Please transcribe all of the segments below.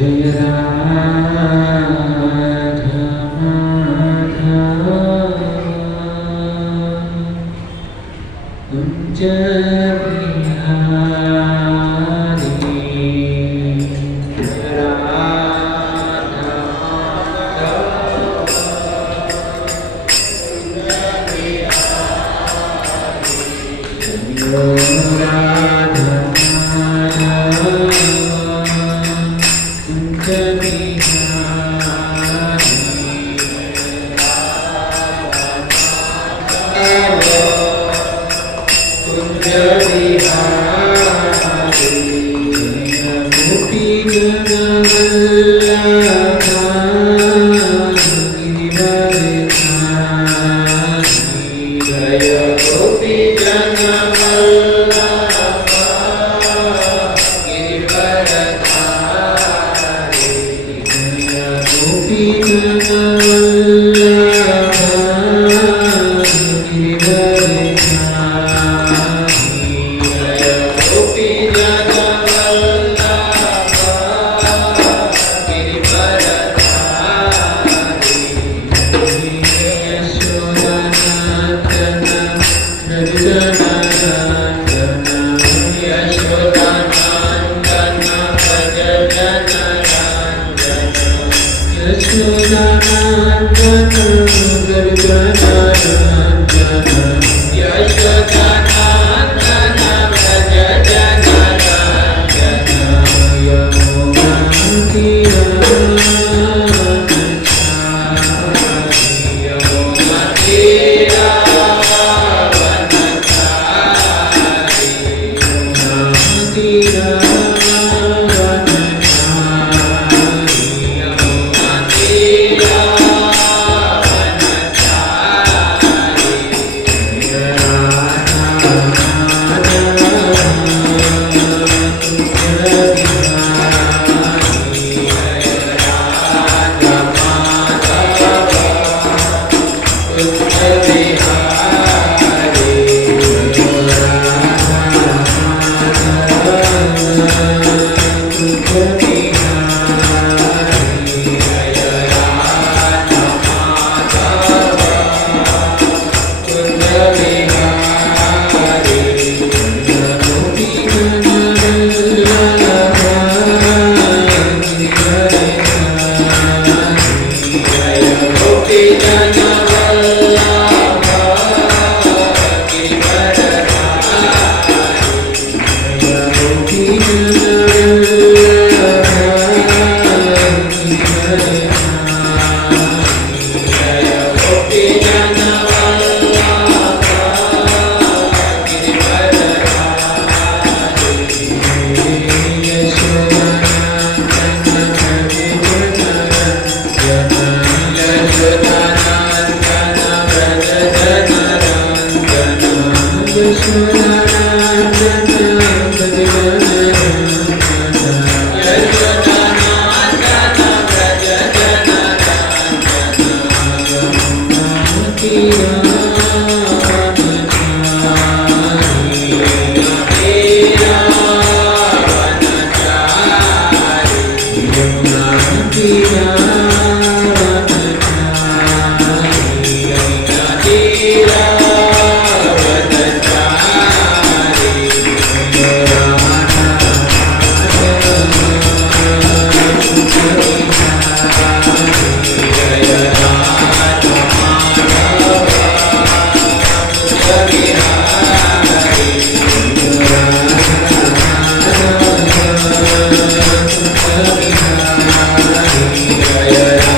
जय राधा माधव कुंज Jaya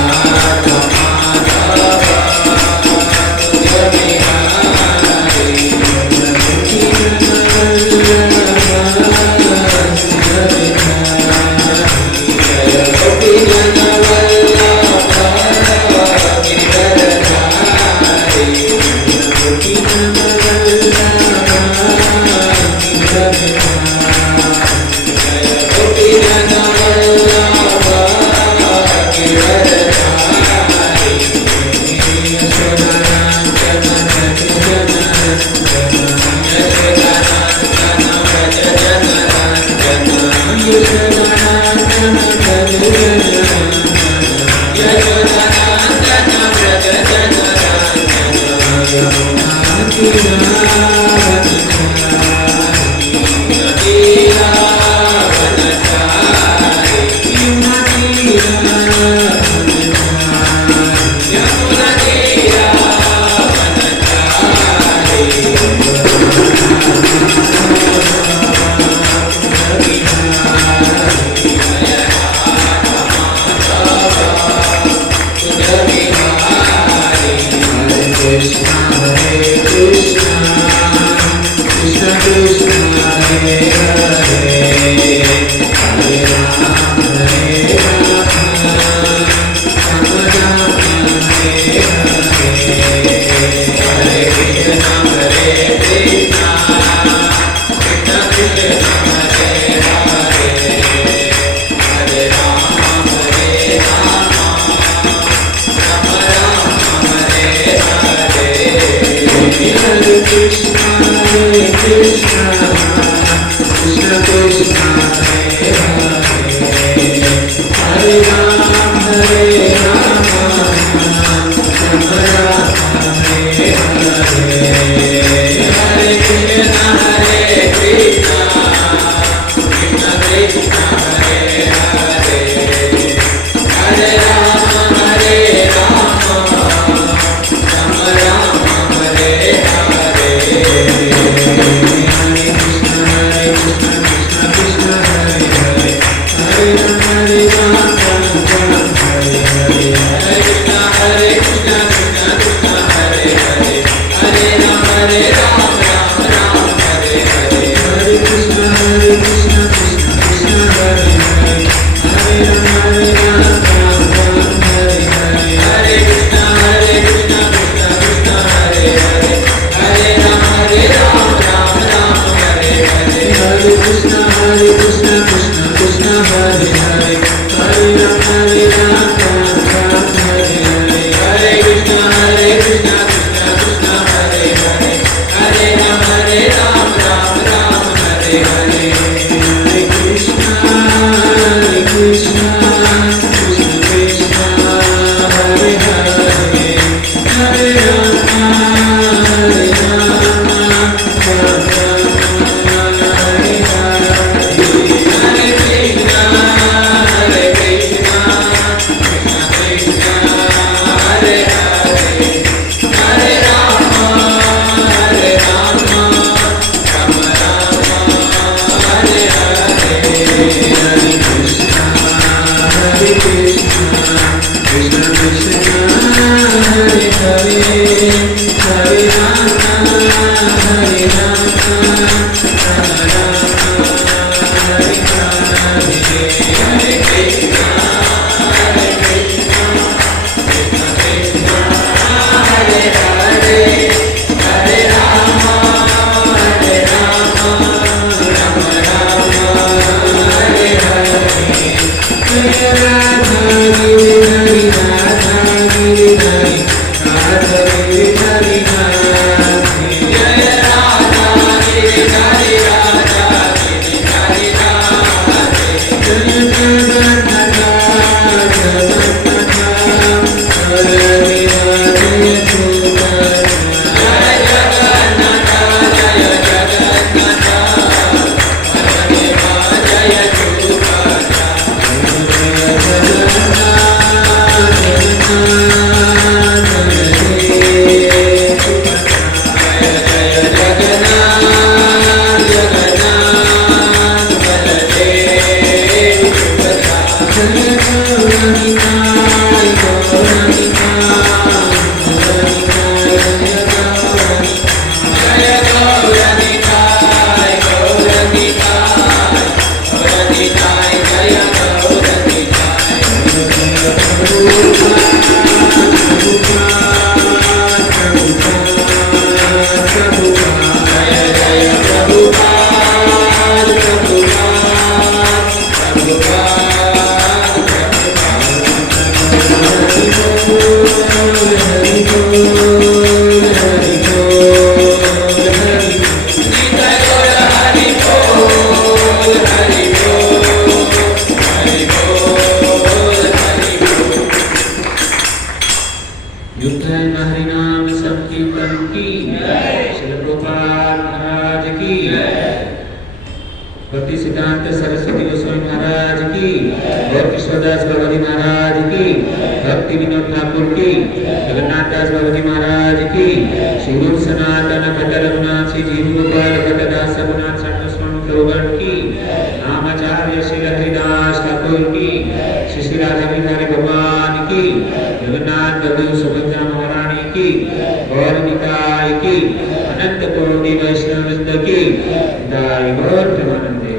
सिद्धांत सरस्वती गोस्वामी महाराज की, भक्ति स्वदास बाबा जी महाराज की, भक्ति विनोद ठाकुर की, जगन्नाथ दास बाबा जी महाराज की, श्री गुरु सनातन भट्ट रघुनाथ श्री जीव गोपाल भट्ट दास रघुनाथ शरण स्वामी प्रभुगण की, नामाचार्य श्री हरिदास ठाकुर की, श्री श्री राधा बिहारी भगवान की, जगन्नाथ प्रभु सुभद्रा महारानी की, गौर निताय की, अनंत कोटि वैष्णव वृंद की, दाई गौर प्रेमानंदे।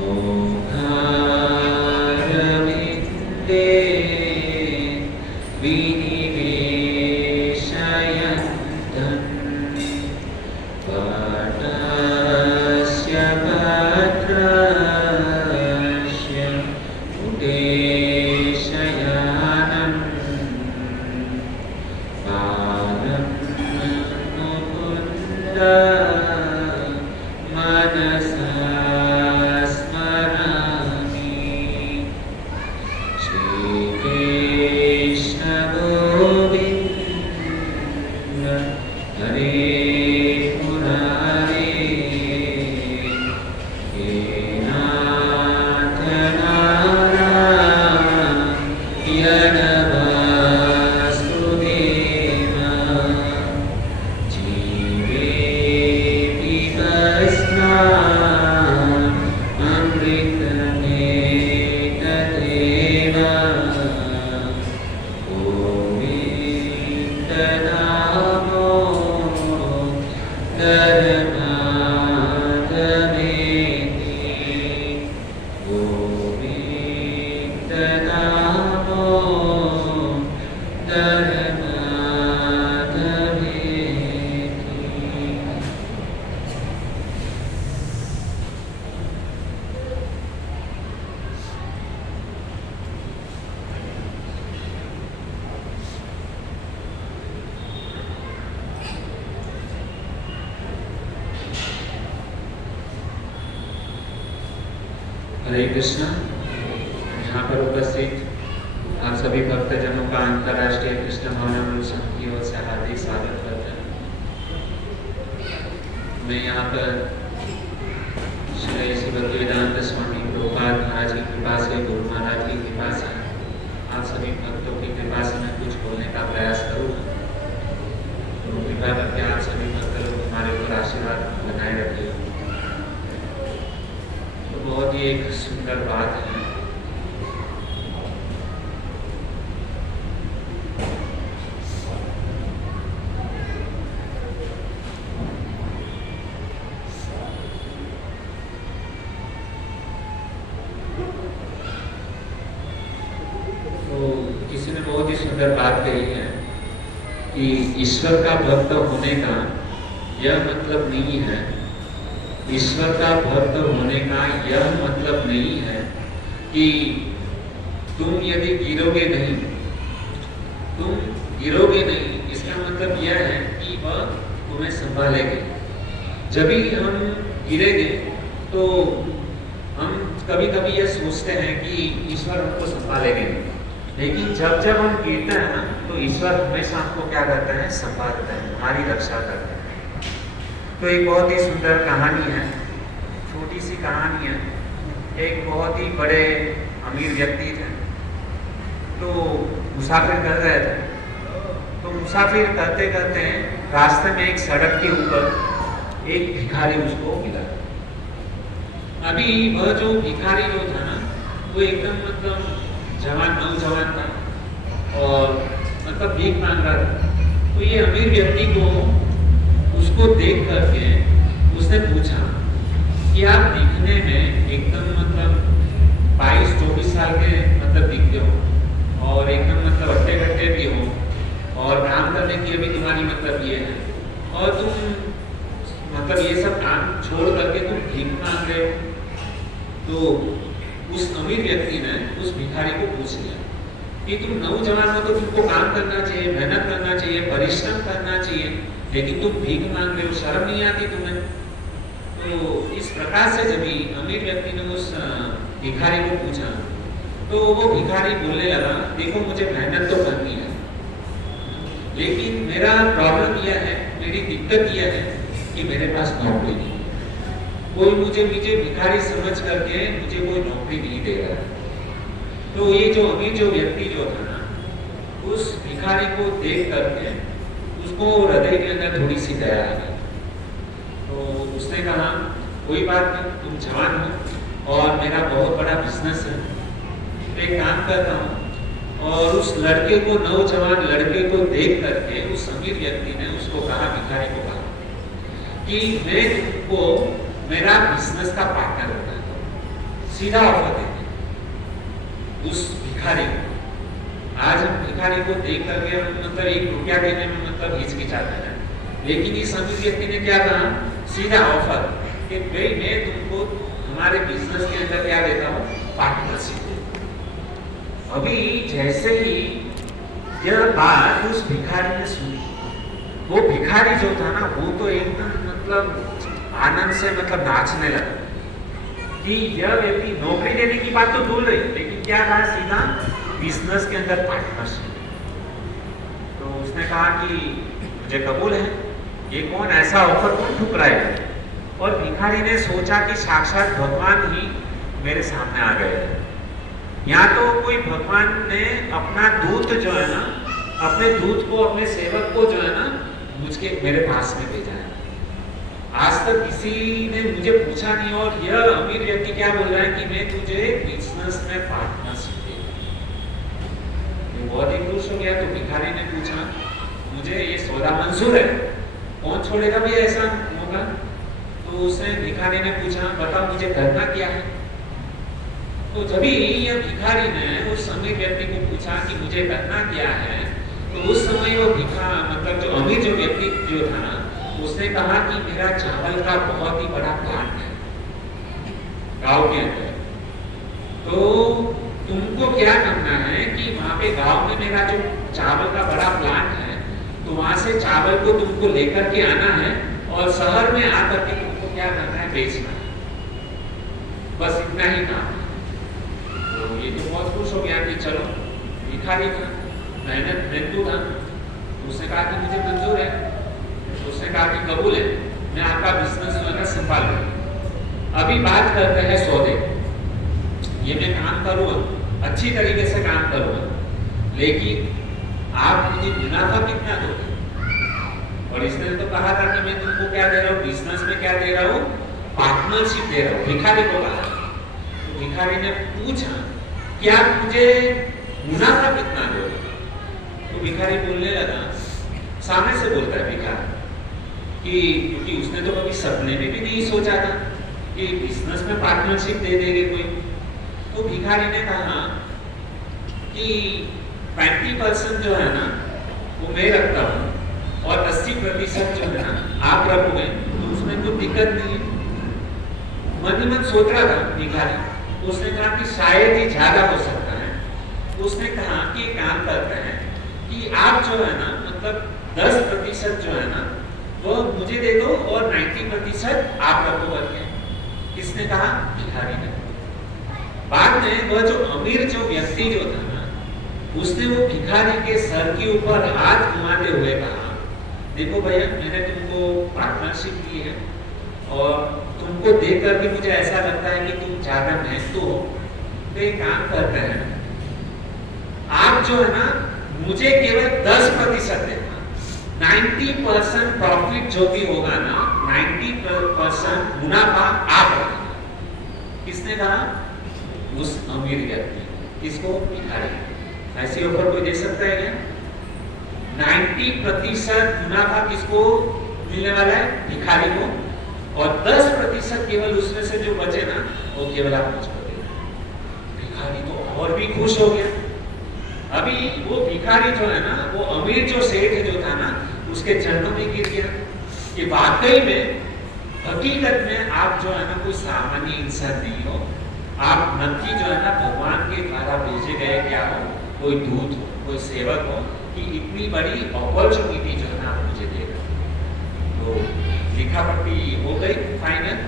मोघारविन्दे विनिवेशयन्तम् पाटस्य भद्रस्य उदेशयानम् पादं मुकुन्द मनसा स्मरामि श्रीकृष्ण गोविन्द हरे मुरारे हे नाथ नारायण वासुदेव जीवेति तस्मात् अमृतमेतदेव गोविन्द नामो धर्माधमेति गोविन्द नामो धर्माधमेति। हरे कृष्णा। यहाँ पर उपस्थित आप सभी भक्तजनों का अंतर्राष्ट्रीय कृष्ण भावनामृत संघ की ओर से हार्दिक स्वागत करते हैं। मैं यहाँ पर श्री भक्तिवेदांत स्वामी प्रभुपाद महाराज की कृपा से, गुरु महाराज की कृपा से, आप सभी भक्तों की कृपा से मैं कुछ बोलने का प्रयास करूँगा। तो कृपा करके आप सभी भक्त लोग हमारे ऊपर आशीर्वाद बनाए रखिए। तो बहुत ही एक सुंदर बात है। तो किसी ने बहुत ही सुंदर बात कही है कि ईश्वर का भक्त होने का यह मतलब नहीं है, ईश्वर का भक्त होने का यह मतलब नहीं है कि तुम यदि गिरोगे नहीं, इसका मतलब यह है कि वह तुम्हें संभालेंगे। जब भी हम गिरेंगे तो हम कभी कभी यह सोचते हैं कि ईश्वर हमको संभालेंगे, लेकिन जब हम गिरते हैं ना तो ईश्वर हमेशा हमको क्या करते हैं, संभालते हैं, हमारी रक्षा करते हैं। तो एक बहुत ही सुंदर कहानी है, छोटी सी कहानी है। एक बहुत ही बड़े अमीर व्यक्ति थे, तो मुसाफिर कर रहे थे। तो मुसाफिर करते करते रास्ते में एक सड़क के ऊपर एक भिखारी उसको मिला। अभी वह जो भिखारी जो था ना, वो एकदम मतलब नौजवान था और मतलब भीख मांग रहा था। तो ये अमीर व्यक्ति को उसको देख करके उसने पूछा कि आप दिखने में एकदम मतलब 22-24 साल के मतलब दिखते हो और एकदम मतलब अट्टे-कट्टे भी हो और काम करने की अभी तुम्हारी मतलब ये है और तुम मतलब ये सब काम छोड़ करके तुम भीख मांग रहे हो। तो उस अमीर व्यक्ति ने उस भिखारी को पूछ लिया कि तुम नौजवान हो तो तुमको काम करना चाहिए, मेहनत करना चाहिए, परिश्रम करना चाहिए, लेकिन तुम भीख मांग रहे हो, शर्म नहीं आती तुम्हें? तो इस प्रकार से जब अमीर व्यक्ति ने उस भिखारी को पूछा तो वो भिखारी बोलने लगा, देखो मुझे मेहनत तो करनी है, लेकिन मेरा प्रॉब्लम यह है, मेरी दिक्कत यह है कि मेरे पास नौकरी नहीं, कोई मुझे भिखारी समझ करके मुझे कोई नौकरी नहीं दे रहा है। तो ये जो अमीर जो व्यक्ति जो था ना, उस भिखारी को देख करके उसको हृदय के अंदर थोड़ी सी दया आ गई। तो उसने कहा कोई बात नहीं, तुम जवान हो और मेरा बहुत बड़ा बिजनेस है, तो एक काम करता हूँ। और उस लड़के को, नौजवान लड़के को देख करके उस अमीर व्यक्ति ने उसको कहा, भिखारी को कहा कि मैं तुमको मेरा बिजनेस का पार्टनर होना है। सीधा ऑफर देते उस भिखारी को। आज हम भिखारी को देख करके मतलब 1 रुपया देने में मतलब हिचकिचाते हैं, लेकिन इस अमीर व्यक्ति ने क्या कहा, सीधा ऑफर कि भाई मैं तुमको हमारे बिजनेस के अंदर क्या देता हूँ, पार्टनरशिप देता हूँ। अभी जैसे ही यह बात उस भिखारी ने सुनी, वो भिखारी जो था ना वो तो एकदम मतलब आनंद से मतलब नाचने लगा कि यह व्यक्ति नौकरी देने की बात तो भूल रही, लेकिन क्या कहा, सीधा बिजनेस के अंदर पार्टनरशिप। तो उसने कहा कि मुझे कबूल है, ये कौन ऐसा ऑफर कौन ठुकराएगा। और भिखारी ने सोचा कि साक्षात भगवान ही मेरे सामने आ गए हैं। यहाँ तो कोई भगवान ने अपना दूत जो है ना, अपने दूत को, अपने सेवक को जो है ना मेरे पास में भेजा है। आज तक किसी ने मुझे पूछा नहीं, और यह अमीर व्यक्ति क्या बोल रहा है कि मैं तुझे बिजनेस में पार्टनरशिप बहुत ही खुश हो गया। तो भिखारी ने पूछा, मुझे ये सौदा मंजूर है, कौन छोड़ेगा भी ऐसा मौका। तो उसने भिखारी ने पूछा, बताओ मुझे करना क्या है। तो जब यह भिखारी ने उस अमीर व्यक्ति को पूछा कि मुझे करना क्या है, तो उस समय वो मतलब जो अमीर जो व्यक्ति जो था ना, उसने कहा कि मेरा चावल का बहुत ही बड़ा प्लांट है गांव के अंदर, तो तुमको क्या करना है कि वहां पे गांव में मेरा जो चावल का बड़ा प्लांट है, तो वहां से चावल को तुमको लेकर के आना है और शहर में आकर के तुमको क्या करना है, बेचना है। बस इतना ही काम है। तो ये तो बहुत खुश हो गया कि चलो, भिखारी था, मेहनतू था। उसने कहा कि मुझे मंजूर है। उसने कहा कि कबूल है, मैं आपका बिजनेस जो है ना संभाल लूंगा। अभी बात करते हैं सौदे। ये मैं काम करूँगा, अच्छी तरीके से काम करूँगा, लेकिन आप मुझे मुनाफा कितना दोगे। और इसने तो कहा था कि मैं तुमको क्या दे रहा हूँ, बिजनेस में क्या दे रहा हूँ, पार्टनरशिप दे रहा हूँ। भिखारी को कहा। तो भिखारी ने पूछा क्या मुझे मुनाफा कितना दोगे। तो भिखारी बोलने लगा, सामने से बोलता है भिखारी कि क्योंकि उसने तो कभी सपने में भी नहीं सोचा था कि बिजनेस में पार्टनरशिप दे देंगे कोई। तो भिखारी ने कहा कि 35% जो है ना वो मैं रखता हूँ और 80% जो है ना आप रखोगे, तो उसमें कोई दिक्कत नहीं है। मन ही मन सोच रहा था भिखारी। उसने कहा कि शायद ही ज्यादा हो सकता है। उसने कहा कि काम करते हैं कि आप जो है ना मतलब 10% जो है ना वो मुझे दे दो और 90% आप रखो करके। किसने कहा? भिखारी ने। बाद में वह जो अमीर जो व्यक्ति जो था ना, उसने वो भिखारी के सर के ऊपर हाथ घुमाते हुए कहा, देखो भैया मैंने तुमको पार्टनरशिप दी है और तुमको देख करके मुझे ऐसा लगता है कि तुम ज्यादा मेहनतू हो, तो एक काम करते हैं, आप जो है ना मुझे केवल 10% देना, 90% प्रॉफिट जो भी होगा ना, 90% मुनाफा आप रखना। किसने कहा? उस अमीर व्यक्ति। किसको? भिखारी। ऐसी ऑफर कोई दे सकता है क्या? 90% मुनाफा किसको मिलने वाला है? भिखारी को। और 10% केवल उसमें से जो बचे ना वो केवल आप मुझको देना। भिखारी तो और भी खुश हो गया। अभी वो भिखारी जो है ना, वो अमीर जो सेठ जो था ना, उसके चरणों में गिर गया कि वाकई में हकीकत में आप जो है ना कोई सामान्य इंसान नहीं हो, आप नक्की जो है ना भगवान के द्वारा भेजे गए क्या हो, कोई दूत हो, कोई सेवक हो, कि इतनी बड़ी अपॉर्चुनिटी जो है ना आप मुझे दे रहे हो। तो लिखा पट्टी हो गई फाइनल।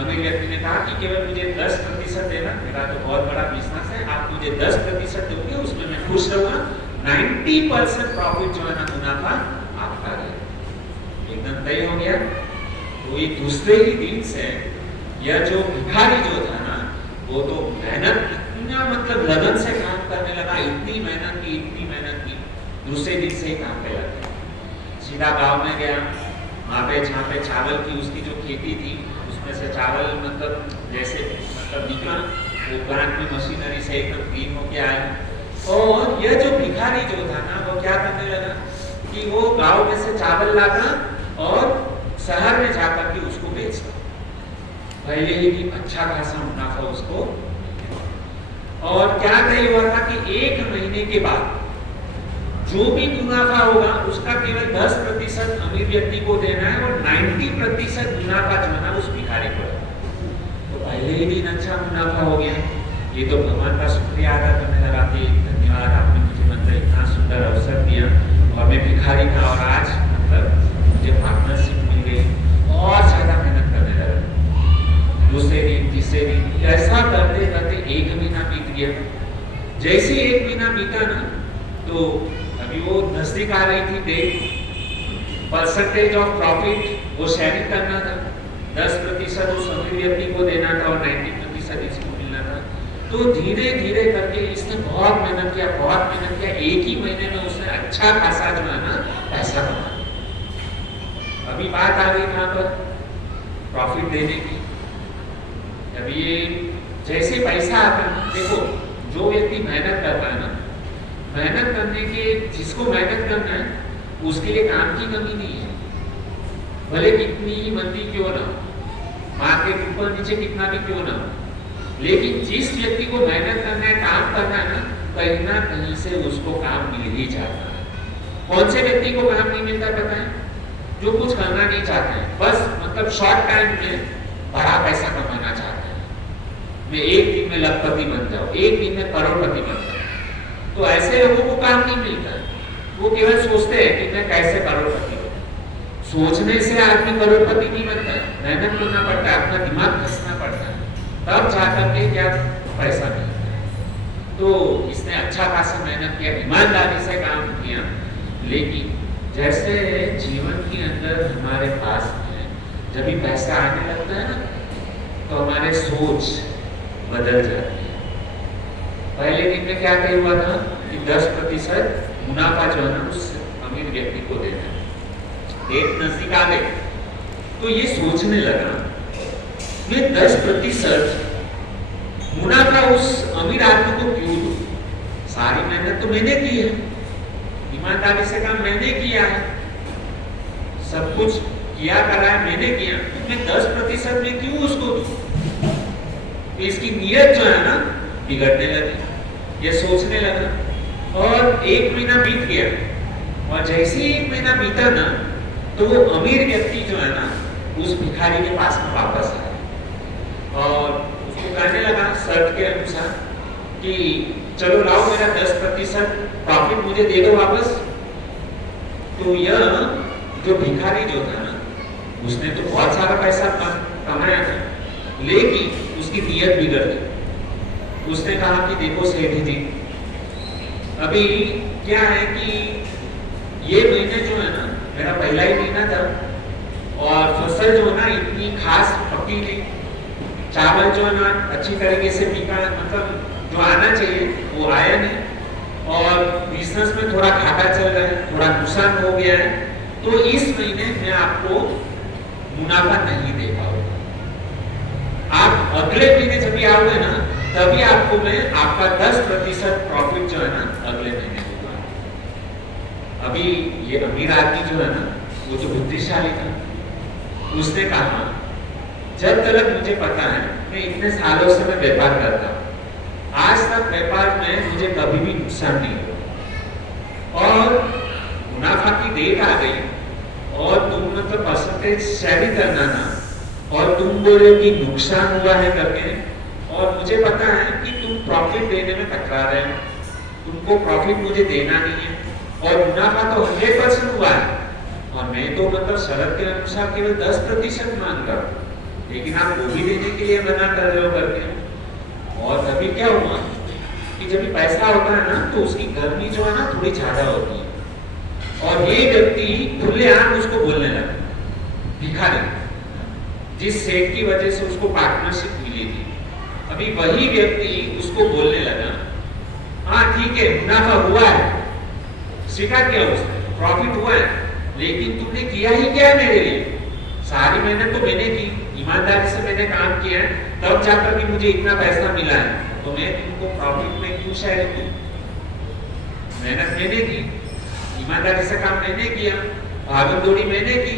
अमीर व्यक्ति ने कहा कि केवल मुझे 10% देना, मेरा तो बहुत बड़ा बिजनेस है, आप मुझे 10% दोगे, उसमें मैं खुश रहूंगा। 90% प्रॉफिट जो है ना मुनाफा आपका है। एकदम तय हो गया। तो ये दूसरे ही दिन से यह जो भिखारी जो था ना, वो तो मेहनत इतना मतलब लगन से काम करने लगा, इतनी मेहनत की, दूसरे दिन से ही काम पे लग गया। सीधा गांव में गया, वहाँ पे जहाँ पे चावल की उसकी जो खेती थी, उसमें से चावल मतलब जैसे मतलब निकला, वो प्लांट में मशीनरी से एकदम क्लीन होके आया। और यह जो भिखारी जो था ना, वो क्या करने लगा कि वो गांव में से चावल लाता और शहर में जाकर के उसको बेचता। पहले ही अच्छा खासा मुनाफा उसको। और क्या तय हुआ था कि 1 महीने के बाद जो भी मुनाफा होगा उसका केवल 10% अमीर व्यक्ति को देना है और 90% मुनाफा जो है ना उस भिखारी को। तो पहले ही दिन अच्छा मुनाफा हो गया। ये तो भगवान का शुक्रिया अदा करने लगा कि धन्यवाद, आपने मुझे मतलब इतना सुंदर अवसर दिया और मैं भिखारी था और आज मतलब मुझे पार्टनरशिप मिल गई और ज़्यादा मेहनत करने लगा। दूसरे दिन तीसरे दिन ऐसा करते करते 1 महीना बीत गया। जैसे 1 महीना बीता ना तो अभी वो नजदीक आ रही थी डेट, परसेंटेज ऑफ प्रॉफिट वो शेयरिंग करना था, 10% उस अमीर व्यक्ति को देना था और 90% इसको मिलना था। तो धीरे धीरे करके इसने बहुत मेहनत किया, बहुत मेहनत किया। 1 ही महीने में उसने अच्छा खासा जो है ना पैसा कमाया। अभी बात आ गई यहाँ पर प्रॉफिट देने की। अब ये जैसे पैसा आता है, देखो जो व्यक्ति मेहनत करता है ना, मेहनत करने के जिसको मेहनत करना है उसके लिए काम की कमी नहीं है, भले कितनी ही मंदी क्यों ना, मार्केट ऊपर नीचे कितना भी क्यों ना। लेकिन जिस व्यक्ति को मेहनत करना है, काम करना है ना कहीं से उसको काम मिल ही जाता है। कौन से व्यक्ति को काम नहीं मिलता पता है? जो कुछ करना नहीं चाहते हैं, बस मतलब शॉर्ट टाइम में बड़ा पैसा कमाना चाहते हैं। मैं 1 दिन में लखपति बन जाऊं, 1 दिन में करोड़पति बन जाऊं। तो ऐसे लोगों को काम नहीं मिलता। वो केवल सोचते हैं कि मैं कैसे करोड़पति हूँ। सोचने से आदमी करोड़पति नहीं बनता है, मेहनत करना पड़ता है, अपना दिमाग घसना पड़ता है, तब जाकर के क्या पैसा मिलता है। तो इसने अच्छा खासा मेहनत किया, ईमानदारी से काम किया। लेकिन जैसे जीवन के अंदर हमारे पास में जब भी पैसा आने लगता है ना तो हमारे सोच बदल जाती है। पहले दिन में क्या तय हुआ था कि 10% मुनाफा जो है ना उस अमीर व्यक्ति को देना है। डेट नजदीक आ गई तो ये सोचने लगा मैं 10% मुनाफा उस अमीर आदमी को क्यों दूं? सारी मेहनत तो मैंने की है, ईमानदारी से काम मैंने किया है, सब कुछ किया करा है मैंने किया, तो मैं 10% में क्यों उसको दूं? तो इसकी नीयत जो है ना बिगड़ने लगी, ये सोचने लगा। और 1 महीना बीत गया और जैसे ही 1 महीना बीता ना तो वो अमीर व्यक्ति जो है ना उस भिखारी के पास में वापस आया और उसको कहने लगा शर्त के अनुसार कि चलो लाओ मेरा 10% प्रॉफिट मुझे दे दो वापस। तो यह जो भिखारी जो था ना उसने तो बहुत सारा पैसा कमाया था, लेकिन उसकी नीयत बिगड़ गई। उसने कहा कि देखो सेठ जी, अभी क्या है कि ये महीने जो है ना मेरा पहला ही महीना था और फसल जो है ना इतनी खास पकी नहीं, चावल जो है ना अच्छी तरीके से पीका, मतलब जो आना चाहिए वो आया नहीं और बिजनेस में थोड़ा घाटा चल रहा है, थोड़ा नुकसान हो गया है। तो इस महीने मैं आपको मुनाफा नहीं दे पाऊंगा। आप अगले महीने जब भी आओगे ना तभी आपको मैं आपका 10% प्रॉफिट जो है ना अगले महीने दूंगा। अभी ये अमीर आदमी जो है ना वो जो बुद्धिशाली था उसने कहा जब तक मुझे पता है, मैं इतने सालों से मैं व्यापार करता हूँ, आज तक व्यापार में मुझे कभी भी नुकसान नहीं हुआ और मुनाफा की डेट आ गई और तुम मतलब परसेंटेज शेयरिंग करना ना और तुम बोले कि नुकसान हुआ है करके, और मुझे पता है कि तुम प्रॉफिट देने में टकरा रहे हो, तुमको प्रॉफिट मुझे देना नहीं है और मुनाफा तो 100% हुआ है और मैं तो मतलब शर्त के अनुसार केवल 10% मांग रहा हूँ, लेकिन आप वो भी देने के लिए मना कर रहे हो करके। और तभी क्या हुआ कि जब भी पैसा होता है ना तो उसकी गर्मी जो है ना थोड़ी ज्यादा होती है और ये व्यक्ति खुलेआम उसको बोलने लगा, भिखारी जिस सेठ की वजह से उसको पार्टनरशिप मिली थी, अभी वही व्यक्ति उसको बोलने लगा हाँ ठीक है मुनाफा हुआ है, स्वीकार किया उसने, प्रॉफिट हुआ है, लेकिन तुमने किया ही क्या है मेरे लिए? सारी मेहनत तो मैंने की, ईमानदारी से मैंने काम किया है, तब जाकर भी मुझे इतना पैसा मिला है, तो मैं तुमको प्रॉफिट में क्यों शेयर दूं? मेहनत मैंने की, ईमानदारी से काम मैंने किया, भागम दौड़ी मैंने की,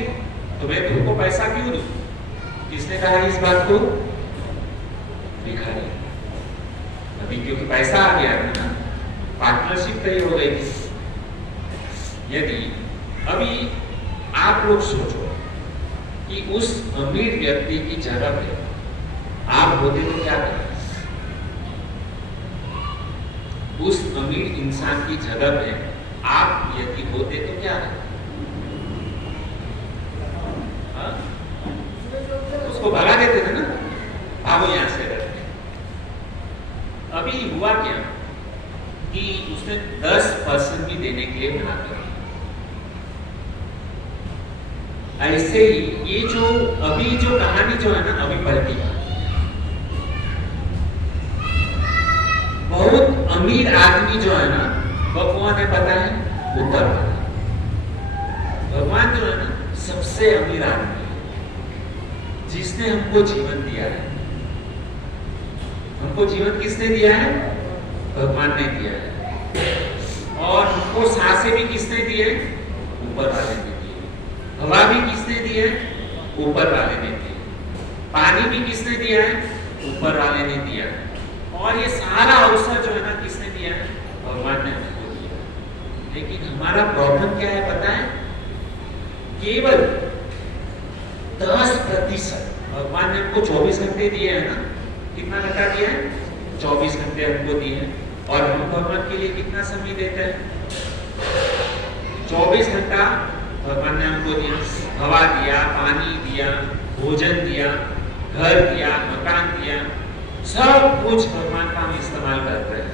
तो मैं तुमको पैसा क्यों दूं? किसने कहा इस बात को? भिखारी। अभी क्योंकि पैसा आ गया था ना, पार्टनरशिप तय हो गई थी। यदि अभी आप लोग सोचो कि उस अमीर व्यक्ति की जगह पे आप होते तो क्या करते? उस अमीर इंसान की जगह पे आप यदि होते तो क्या करते? हाँ? उसको भगा देते थे ना, भागो यहां से। अभी हुआ क्या कि उसने 10% भी देने के लिए मना कर दिया। ऐसे ही ये जो अभी जो कहानी जो है ना, अभी पलटी बहुत अमीर आदमी जो है ना, वो कौन है पता है? ऊपर वाला भगवान जो है ना, सबसे अमीर आदमी है, जिसने हमको जीवन दिया है। हमको जीवन किसने दिया है? भगवान ने दिया है। और हमको सांसें भी किसने दी है? ऊपर वाले ने दी है। हवा भी किसने दी है? ऊपर वाले ने दी है। पानी भी किसने दिया है? ऊपर वाले ने दिया है। और ये सारा अवसर जो है ना, किसने दिया है? भगवान ने हमको दिया है। लेकिन हमारा प्रॉब्लम क्या है पता है? केवल 10% भगवान ने हमको 24 घंटे दिए हैं ना। कितना घंटा दिया है? 24 घंटे हमको दिए हैं। और हम भगवान के लिए कितना समय देते हैं? 24 घंटा भगवान ने हमको दिया। हवा दिया, पानी दिया, भोजन दिया, घर दिया, मकान दिया, सब कुछ भगवान का हम इस्तेमाल करते हैं।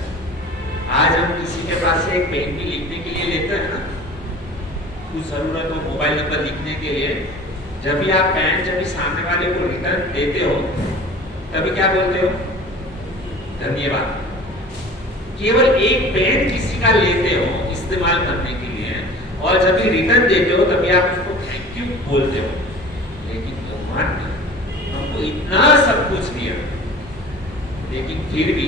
आज हम किसी के पास से एक पेन भी लिखने के लिए लेते हैं ना, कुछ जरूरत हो मोबाइल नंबर लिखने के लिए, जब भी आप पेन जब भी सामने वाले को रिटर्न देते हो, तभी क्या बोलते हो? धन्यवाद। केवल एक पेन किसी का लेते हो इस्तेमाल करने के लिए, और जब भी रिटर्न देते हो तभी आप उसको थैंक यू बोलते हो। लेकिन भगवान ने हमको इतना सब कुछ दिया, लेकिन फिर भी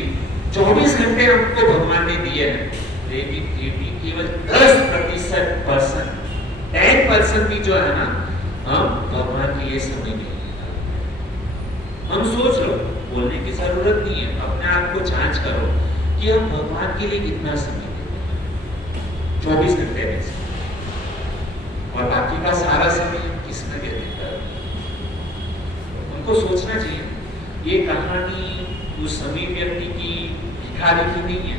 24 घंटे हमको भगवान ने दिए हैं, लेकिन फिर भी केवल 10% भी जो है ना, हम भगवान के लिए समय नहीं देते। हम सोच लो, बोलने की जरूरत नहीं है, अपने आप को जांच करो कि हम भगवान के लिए कितना समय देते हैं 24 घंटे में से, और बाकी का सारा समय हम किसमें दे देते हैं? उनको सोचना चाहिए। ये कहानी उस अमीर व्यक्ति की, भिखारी की नहीं है।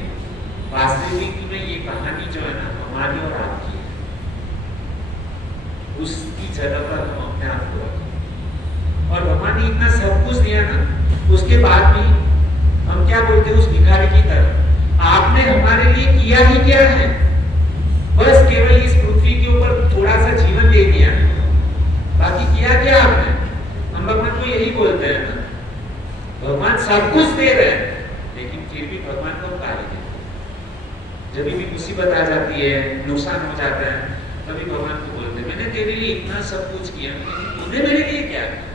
वास्तविक में ये कहानी जो है ना, हमारी और आपकी है। उसकी जगह पर हम अपने आप को रखें। और भगवान ने इतना सब कुछ दिया ना, उसके बाद भी हम क्या बोलते हैं उस भिखारी की तरह? आपने हमारे लिए किया ही क्या है? बस केवल इस पृथ्वी के ऊपर थोड़ा सा जीवन दे दिया, बाकी किया क्या आपने? हम भगवान को यही बोलते हैं ना, भगवान सब कुछ दे रहे हैं, लेकिन फिर भी भगवान को गाली देते हैं। जब भी मुसीबत आ जाती है, नुकसान हो जाता है, तभी भगवान को बोलते हैं मैंने तेरे लिए इतना सब कुछ किया, लेकिन तूने मेरे लिए क्या किया?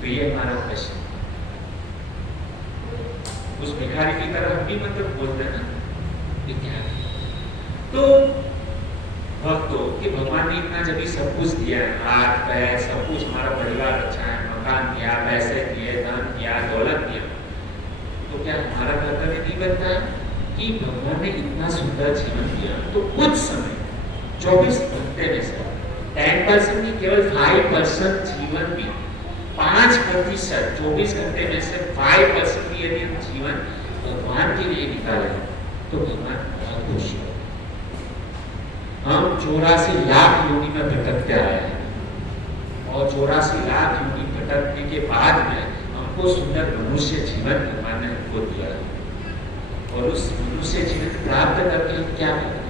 तो ये हमारा प्रश्न। उस भिखारी की तरह हम भी मतलब बोलते हैं ना, ये क्या है? तो भक्तों कि भगवान ने इतना जब भी सब कुछ दिया, हाथ पैर सब कुछ, हमारा परिवार अच्छा है, मकान दिया, पैसे दिए, धन दिया, दौलत दिया, तो क्या हमारा कर्तव्य नहीं बनता है कि भगवान ने इतना सुंदर जीवन दिया, तो कुछ समय 24 घंटे में से 10% नहीं, केवल 5% जीवन भी, 5% 24 घंटे में से 5% भी यदि हम जीवन भगवान के लिए निकालें, तो भगवान बहुत खुश हो। हम 84 लाख योनि में भटकते आए हैं, और 84 लाख योनि भटकने के बाद में हमको सुंदर मनुष्य जीवन भगवान ने हमको दिया है। और उस मनुष्य जीवन प्राप्त करके हम क्या करें?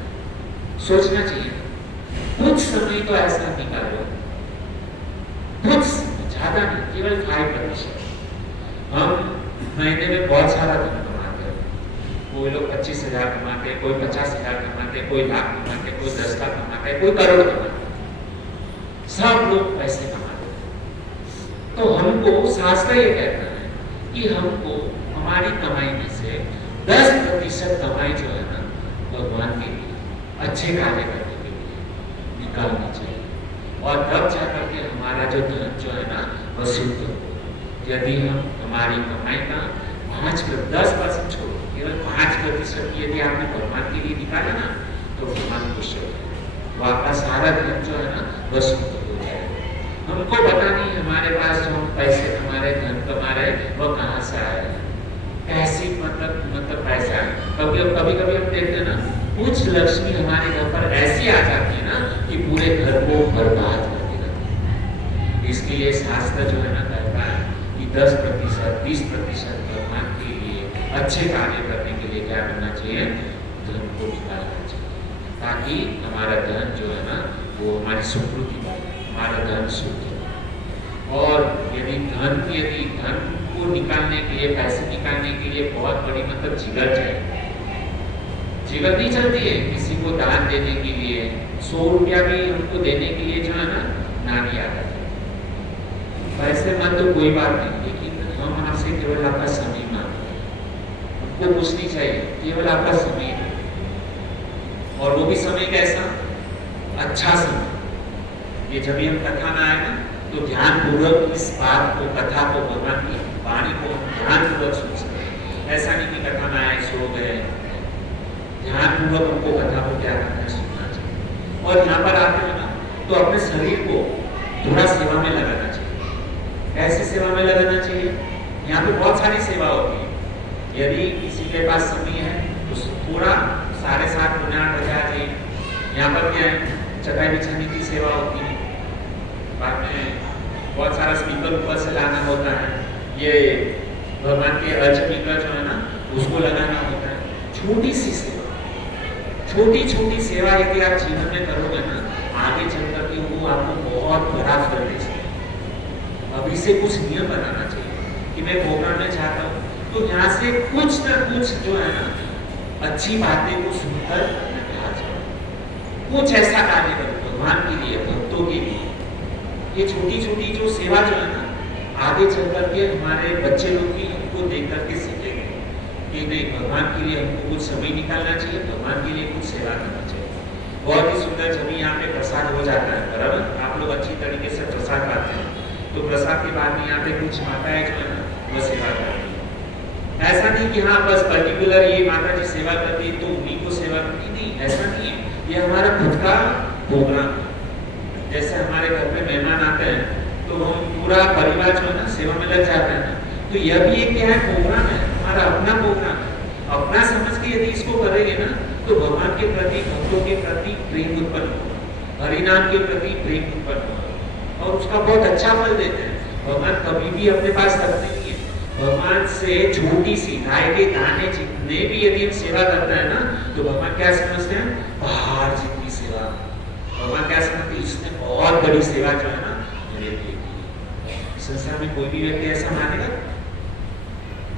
सोचना चाहिए। कुछ समय तो ऐसा निकालो, कुछ ज्यादा नहीं, केवल 5%। हम महीने में बहुत सारा धन कमाते हैं, कोई लोग 25,000 कमाते हैं, कोई 50,000 कमाते हैं, कोई लाख कमाते हैं, कोई 10 लाख कमाते हैं, कोई करोड़ कमाते हैं, सब लोग पैसे कमाते हैं। तो हमको शास्त्र ये कहता है कि हमको हमारी कमाई में से 10% कमाई जो है ना, भगवान के लिए अच्छे कार्य करने के लिए निकालनी चाहिए, और तब जाकर के हमारा हमारा जो धन जो है ना वह शुद्ध हो। यदि हम हमारी कमाई का 10% छोड़ो, केवल 5% यदि आपने भगवान के लिए निकाला ना तो भगवान खुश हो जाए, वो आपका सारा धन जो है ना वह शुद्ध हो जाएगा। हमको पता नहीं हमारे पास जो हम पैसे हमारे धन कमा रहे वह कहाँ से आए, कैसी मतलब पैसा। कभी कभी हम देखते हैं ना कुछ लक्ष्मी हमारे घर पर ऐसी आ जाती है ना कि पूरे घर को बर्बाद कर देगा। इसके लिए शास्त्र जो है ना कहता है कि 10% 20% भगवान के लिए अच्छे कार्य करने के लिए क्या करना चाहिए, धन को निकालना चाहिए, ताकि हमारा धन जो है ना वो हमारी सुकृति बने, हमारा धन शुद्ध हो। और यदि धन को निकालने के लिए, पैसे निकालने के लिए बहुत बड़ी मतलब जिगर चाहिए। जिगर नहीं चलती है किसी को दान देने के लिए, 100 रुपया भी उनको देने के लिए जो है ना नहीं आता है। पैसे मत तो कोई बात नहीं, लेकिन हम आपसे केवल आपका समय मांगते हैं, हमको कुछ नहीं चाहिए, केवल आपका समय। और वो भी समय कैसा, अच्छा समय। ये जब भी हम कथा में आए ना तो ध्यान पूर्वक इस बात को, कथा को, भगवान की वाणी को ध्यान पूर्वक सुन सकते। ऐसा नहीं कि कथा में आए सो गए, ध्यान पूर्वक हमको कथा को क्या करना है, सुनना चाहिए। और यहाँ पर आते हैं ना तो अपने शरीर को थोड़ा सेवा में लगाना चाहिए। ऐसी सेवा में लगाना चाहिए, यहाँ पे बहुत सारी सेवा होती है। यदि किसी के पास समय है तो थोड़ा 7:30 पौने 8 बजे आ जाइए। यहाँ पर क्या है, चटाई बिछाने की सेवा होती है, बाद में बहुत सारा स्पीकर ऊपर से लाना होता है, ये भगवान के स्पीकर जो है ना उसको लगाना होता है। छोटी सी सेवा, छोटी सेवा यदि आप जीवन में करोगे ना, आगे चल करके वो आपको बहुत बड़ा फल दे सकते। अभी से कुछ नियम बनाना चाहिए कि मैं प्रोग्राम में चाहता हूँ तो यहाँ से कुछ न कुछ जो है ना अच्छी बातें को सुनकर निकला जाए, कुछ ऐसा कार्य करो भगवान के लिए, भक्तों के लिए। ये छोटी जो सेवा जो है ना आगे चल करके हमारे बच्चे लोग भी हमको देख करके सीखेंगे कि नहीं, भगवान के लिए हमको कुछ समय निकालना चाहिए, भगवान के लिए कुछ सेवा करना चाहिए। बहुत ही सुंदर जब यहाँ पे प्रसाद हो जाता है, बराबर, आप लोग अच्छी तरीके से प्रसाद पाते हैं, तो प्रसाद के बाद में यहाँ पे कुछ माताएं जो है ना वह सेवा करती है। ऐसा नहीं कि हाँ बस पर्टिकुलर ये माता जी सेवा करती है तो उन्हीं को सेवा करती, नहीं, ऐसा नहीं है। ये हमारा खुद का प्रोग्राम है। जैसे हमारे घर पे मेहमान आते हैं तो हम पूरा परिवार जो है ना सेवा में लग जाता है ना, तो यह भी एक क्या है, प्रोग्राम है, हमारा अपना प्रोग्राम है। अपना समझ के यदि इसको करेंगे ना तो भगवान के प्रति, भक्तों के प्रति प्रेम उत्पन्न होगा, हरिनाम के प्रति प्रेम उत्पन्न होगा और उसका बहुत अच्छा फल देते हैं। भगवान कभी भी अपने पास रखते नहीं है। भगवान से छोटी सी गाय के दाने जितने भी यदि हम सेवा करते हैं ना तो भगवान क्या समझते हैं, पहाड़ जितनी सेवा। भगवान क्या समझते हैं, इसने बहुत बड़ी सेवा जो है ना मेरे लिए की। संसार में कोई भी व्यक्ति ऐसा मानेगा?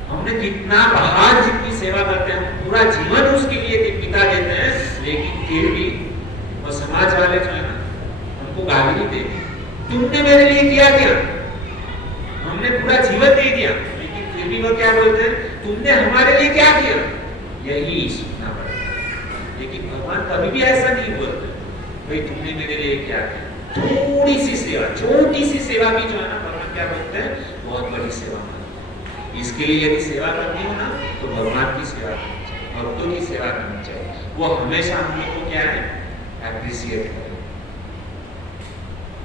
हमने कितना पहाड़ जितनी सेवा करते हैं, पूरा जीवन उसके लिए बिता देते हैं, लेकिन फिर भी वो समाज वाले जो है ना हमको गाली नहीं देते। तुमने मेरे लिए किया क्या? हमने पूरा जीवन दे दिया, लेकिन फिर भी वो क्या बोलते हैं, तुमने हमारे लिए क्या किया? यही सुनना पड़ता है। लेकिन भगवान कभी भी ऐसा नहीं बोलते, भाई तुमने मेरे लिए क्या किया। थोड़ी सी सेवा, छोटी सी सेवा भी जो है ना भगवान क्या बोलते हैं, बहुत बड़ी सेवा। इसके लिए यदि सेवा करनी हो ना तो भगवान की सेवा करनी चाहिए, भक्तों की सेवा करनी चाहिए। वो हमेशा हम लोग को क्या है, एप्रिशिएट करें।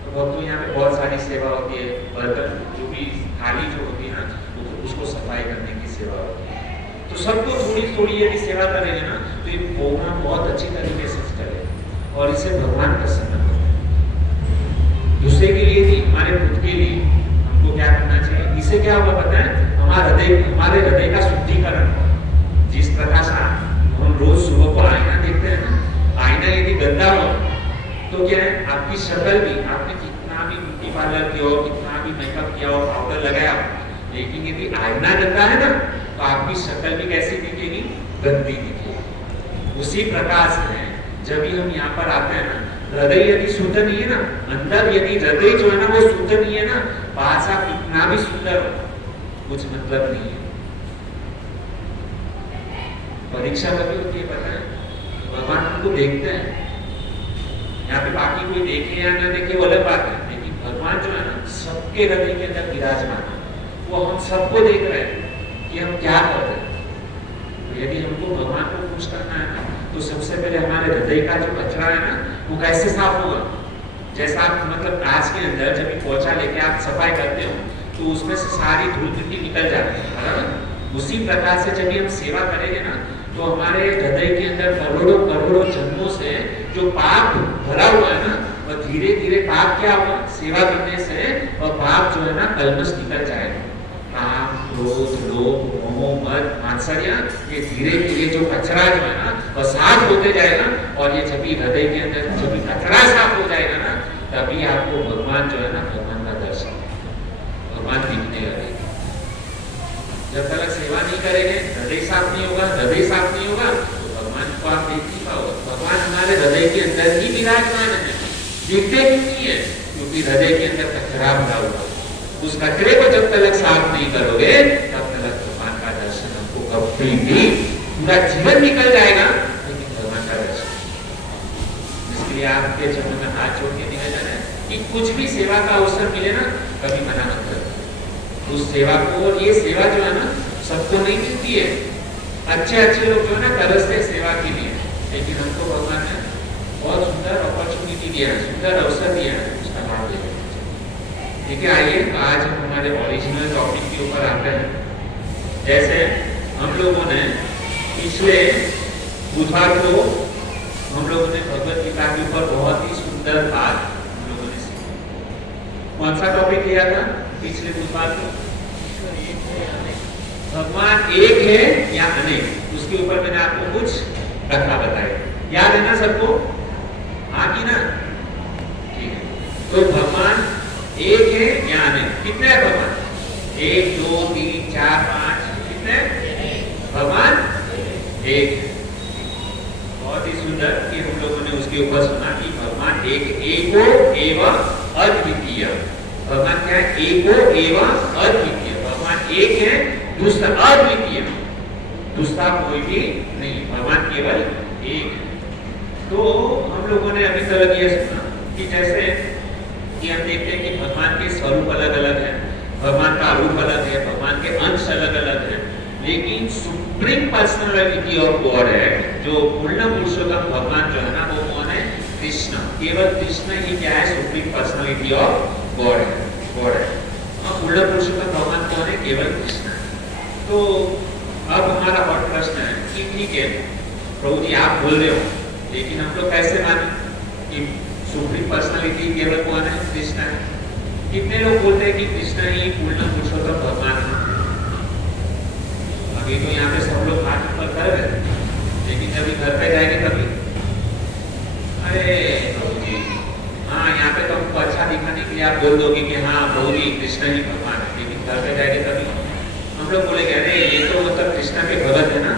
तो भक्तों यहाँ पे बहुत सारी सेवा होती है, बर्तन जो भी थाली जो होती है ना तो उसको सफाई करने की सेवा होती है। तो सबको थोड़ी यदि सेवा करेंगे ना तो ये प्रोग्राम बहुत अच्छी तरीके से चलेगा और इसे भगवान प्रसन्न करें। दूसरे के लिए नहीं, हमारे खुद के लिए हमको क्या करना चाहिए। इससे क्या होगा पता है, हमारे हृदय का शुद्धिकरण। जिस प्रकार से हम रोज सुबह को आईना देखते हैं ना, आईना यदि गंदा हो तो क्या है, आपकी शक्ल भी, आपने कितना भी ब्यूटी पार्लर किया हो, कितना भी मेकअप किया हो, पाउडर लगाया हो, लेकिन यदि आईना गंदा है ना तो आपकी शक्ल भी कैसी दिखेगी, गंदी दिखेगी। उसी प्रकार से जब भी हम यहाँ पर आते हैं ना, हृदय यदि शुद्ध नहीं है ना, अंदर यदि हृदय जो है ना वो शुद्ध नहीं है ना, बाहर से आप कितना भी सुंदर हो, कुछ मतलब नहीं है। परीक्षा कभी होती है पता है, भगवान हमको देखते हैं। यहाँ पे बाकी कोई देखे या ना देखे वो अलग बात है, लेकिन भगवान जो है ना सबके हृदय के अंदर विराजमान है, वो हम सबको देख रहे हैं कि हम क्या कर रहे हैं। तो यदि हमको भगवान को खुश करना है ना, तो सबसे पहले हमारे हृदय का जो कचरा है ना, वो कैसे साफ होगा। जैसा आप मतलब कांच के अंदर जब भी पोछा लेके आप सफाई करते हो तो उसमें से सारी धूल मिट्टी निकल जाती है, बराबर। उसी प्रकार से जब भी हम सेवा करेंगे ना, तो हमारे हृदय के अंदर करोड़ों करोड़ों जन्मों से जो पाप भरा हुआ है ना, वह धीरे धीरे पाप क्या होगा, सेवा करने से वह पाप जो है ना कलमश निकल जाएगा। काम, क्रोध, लोभ, मोह, मद, मात्सर्य, ये धीरे धीरे जो कचरा जो है ना वह साफ होते जाएगा। और ये जब भी हृदय के अंदर जब भी कचरा साफ हो जाएगा ना, तभी आपको भगवान जो है ना, भगवान का दर्शन, भगवान दिखने लगेगा। जब तक सेवा नहीं करेंगे, हृदय साफ नहीं होगा, हृदय साफ नहीं होगा तो भगवान को आप देख नहीं पाओगे। भगवान हमारे हृदय के अंदर ही विराजमान है, दिखते ही नहीं है, क्योंकि हृदय के अंदर कचरा भरा हुआ। उस कचरे को जब तक साफ नहीं करोगे, तब तक भगवान का दर्शन हमको कभी भी, पूरा जीवन निकल जाएगा लेकिन भगवान का दर्शन। इसलिए आपके चरणों में हाथ जोड़ के निवेदन है कि कुछ भी सेवा का अवसर मिले ना, कभी मना मत करो उस सेवा को। और ये सेवा जो है ना सबको नहीं मिलती है, अच्छे अच्छे लोग जो है ना तरसते सेवा के लिए, लेकिन हमको भगवान ने बहुत सुंदर अपॉर्चुनिटी दिया है, सुंदर अवसर दिया है, उसका लाभ लेना। ठीक है, आइए आज हम हमारे ओरिजिनल टॉपिक के ऊपर आते हैं। जैसे हम लोगों ने पिछले बुधवार को हम लोगों ने भगवत गीता के ऊपर बहुत ही सुंदर बात हम लोगों ने सीखी। कौन सा टॉपिक लिया था पिछले बुधवार को? भगवान एक है या अनेक, उसके ऊपर मैंने आपको कुछ कथा बताई, याद है ना सबको? हाँ कि ना? ठीक है, तो भगवान एक है या अनेक? कितने है भगवान? 1 2 3 4 5, कितने? भगवान एक है। बहुत ही सुंदर कि हम लोगों ने उसके ऊपर सुना कि भगवान एको एवं अद्वितीय। भगवान क्या है? एको एवं अद्वितीय। भगवान एक है, दूसरा अद्वितीय, दूसरा कोई भी नहीं, भगवान केवल एक है। तो हम लोगों ने अभी तक ये सुना कि जैसे कि हम देखते हैं कि भगवान के स्वरूप अलग अलग है, भगवान का रूप अलग है, भगवान के अंश अलग अलग है, लेकिन सुप्रीम पर्सनालिटी ऑफ गॉड है, जो पूर्ण पुरुषोत्तम भगवान जो है ना, वो कौन है? कृष्ण। केवल कृष्ण ही क्या है? सुप्रीम पर्सनालिटी ऑफ गॉड है, गॉड है। पूर्ण पुरुषोत्तम भगवान कौन है? केवल कृष्ण। तो अब हमारा और प्रश्न है कि ठीक है प्रभु जी आप बोल रहे हो, लेकिन हम लोग कैसे माने कि सुप्रीम पर्सनालिटी केवल कौन है? कृष्ण है। कितने लोग बोलते हैं कि कृष्ण ही पूर्ण पुरुषोत्तम भगवान है? अभी तो यहाँ पे सब लोग हाथ ऊपर कर रहे हैं, लेकिन जब घर पे जाएंगे तभी अरे प्रभु जी हाँ, यहाँ पे तो हमको अच्छा दिखाने के लिए आप बोल दोगे कि हाँ प्रभु जी कृष्ण ही भगवान है, लेकिन घर पे जाएंगे तभी हम लोग बोलेंगे अरे ये तो मतलब कृष्ण के भगत है ना,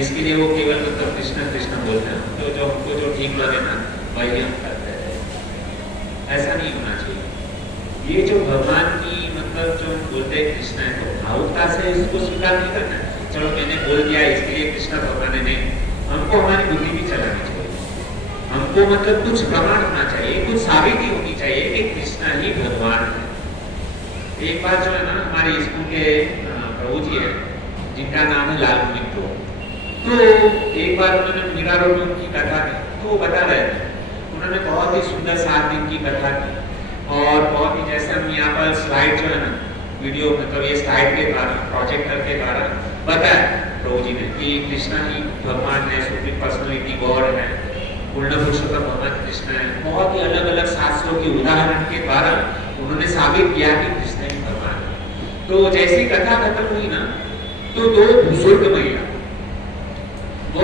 इसके लिए वो केवल मतलब कृष्ण कृष्ण बोलते हैं, तो जो हमको जो ठीक लगे ना वही हम करते हैं। ऐसा नहीं होना चाहिए। ये जो भगवान की मतलब जो बोलते हैं कृष्ण है, तो भावुकता से इसको स्वीकार नहीं करना है। चलो मैंने बोल दिया इसके लिए कृष्ण भगवान है, नहीं, हमको हमारी बुद्धि भी चलानी चाहिए, हमको मतलब कुछ प्रमाण होना चाहिए, कुछ साबिती होनी चाहिए कि कृष्ण ही भगवान है। एक बार जो है ना हमारे स्कूल के प्रभु जी है जिनका नाम है लाल मित्रो, तो एक बार उन्होंने मीरा रोड में उनकी कथा की, तो वो बता रहे थे उन्होंने बहुत ही सुंदर 7 दिन की कथा की, और बहुत ही जैसे हम यहाँ पर स्लाइड जो है ना वीडियो मतलब ये स्लाइड के द्वारा प्रोजेक्टर के द्वारा बताया प्रभु जी ने कि कृष्ण ही भगवान है, सुप्रीम पर्सनालिटी गॉड है, पूर्ण पुरुषोत्तम भगवान कृष्ण है। बहुत ही अलग अलग शास्त्रों के उदाहरण के द्वारा उन्होंने साबित किया कि कृष्ण ही भगवान है। तो जैसी कथा खत्म हुई ना, तो 2 बुजुर्ग महिला वो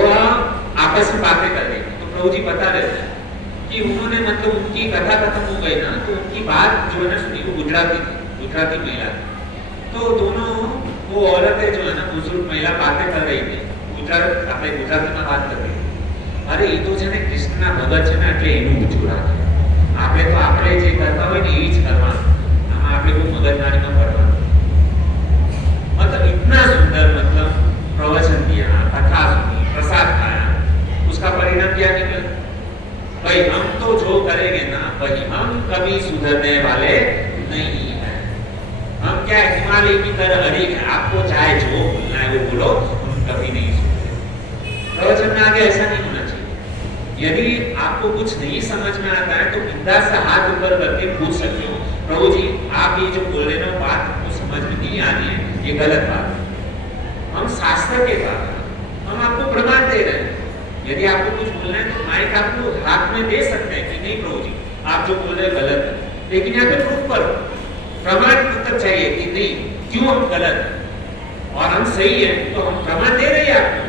आपस में बातें कर रही, तो प्रभु जी बता रहे थे कि उन्होंने मतलब उनकी कथा खत्म हो गई ना, तो उनकी बात जो है ना सुनी, वो गुजराती थी, गुजराती महिला थी। तो दोनों वो औरतें जो है ना बुजुर्ग महिला बातें कर रही थी, अपने गुजराती में बात कर रही थी, अरे ये तो છે ને કૃષ્ણના ભગત છે ને એટલે એનું ઉચુરા છે, આપણે જે કરતા હોય ને એ જ કરવાનું, આમાં આપણે કોઈ મગજમારીમાં પડવાનું। मतलब इतना सुंदर मतलब प्रवचन दिया, कथा सुनी, प्रसाद खाया, उसका परिणाम क्या निकला? भाई हम तो जो करेंगे ना वही, हम कभी सुधरने वाले वाले की तरह अड़िग है, आपको चाहे जो बोलना है वो बोलो, हम कभी नहीं सुनते। प्रवचन में आगे ऐसा नहीं होना चाहिए। यदि आपको कुछ नहीं समझ में आता है तो बिंदास से हाथ ऊपर करके पूछ सकते हो, प्रभु जी आप ये जो बोल रहे हो बात हमको समझ में नहीं आ रही है, ये गलत बात है। हम शास्त्र के द्वारा हम आपको प्रमाण दे रहे हैं। यदि आपको कुछ बोलना है तो माइक आपको हाथ में दे सकते हैं कि नहीं प्रभु जी आप जो बोल रहे हैं गलत है, लेकिन यहाँ पे प्रूफ करो, प्रमाण मतलब चाहिए कि नहीं क्यों हम गलत है और हम सही है, तो हम प्रमाण दे रहे हैं आपको।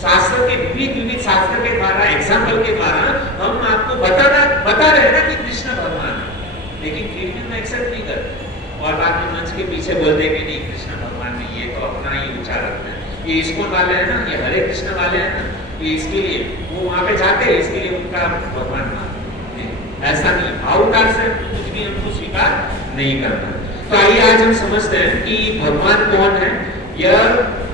शास्त्र के विविध शास्त्र के द्वारा, एग्जाम्पल के द्वारा हम आपको बता रहे हैं ना कि कृष्ण भगवान है, लेकिन फिर भी हम एक्सेप्ट नहीं करते और बाद में मंच के पीछे बोलते हैं कि नहीं कृष्ण भगवान नहीं, ये तो अपना ही ऊंचा रखते हैं, ये इस्कॉन वाले हैं ना, ये हरे कृष्ण वाले हैं ना, ये इसके लिए वो वहां पे जाते हैं, इसके लिए उनका भगवान मानते हैं। ऐसा नहीं, भावुकार से कुछ भी हमको स्वीकार नहीं करना। तो आइए आज हम समझते हैं कि भगवान कौन है। यह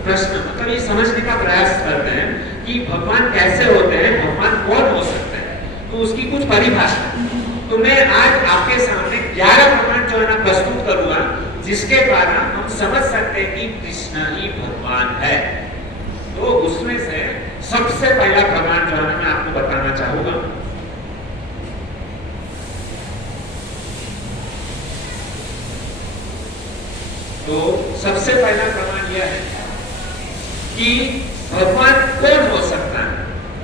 प्रश्न मतलब ये समझने का प्रयास करते हैं कि भगवान कैसे होते हैं, भगवान कौन हो सकते हैं, तो उसकी कुछ परिभाषा। तो मैं आज आपके सामने 11 प्रमाण जो है ना प्रस्तुत करूंगा, जिसके द्वारा हम समझ सकते हैं कि कृष्ण ही भगवान है। तो उसमें से सबसे पहला प्रमाण जो है मैं आपको बताना चाहूंगा। तो सबसे पहला प्रमाण यह है कि भगवान कौन हो सकता है।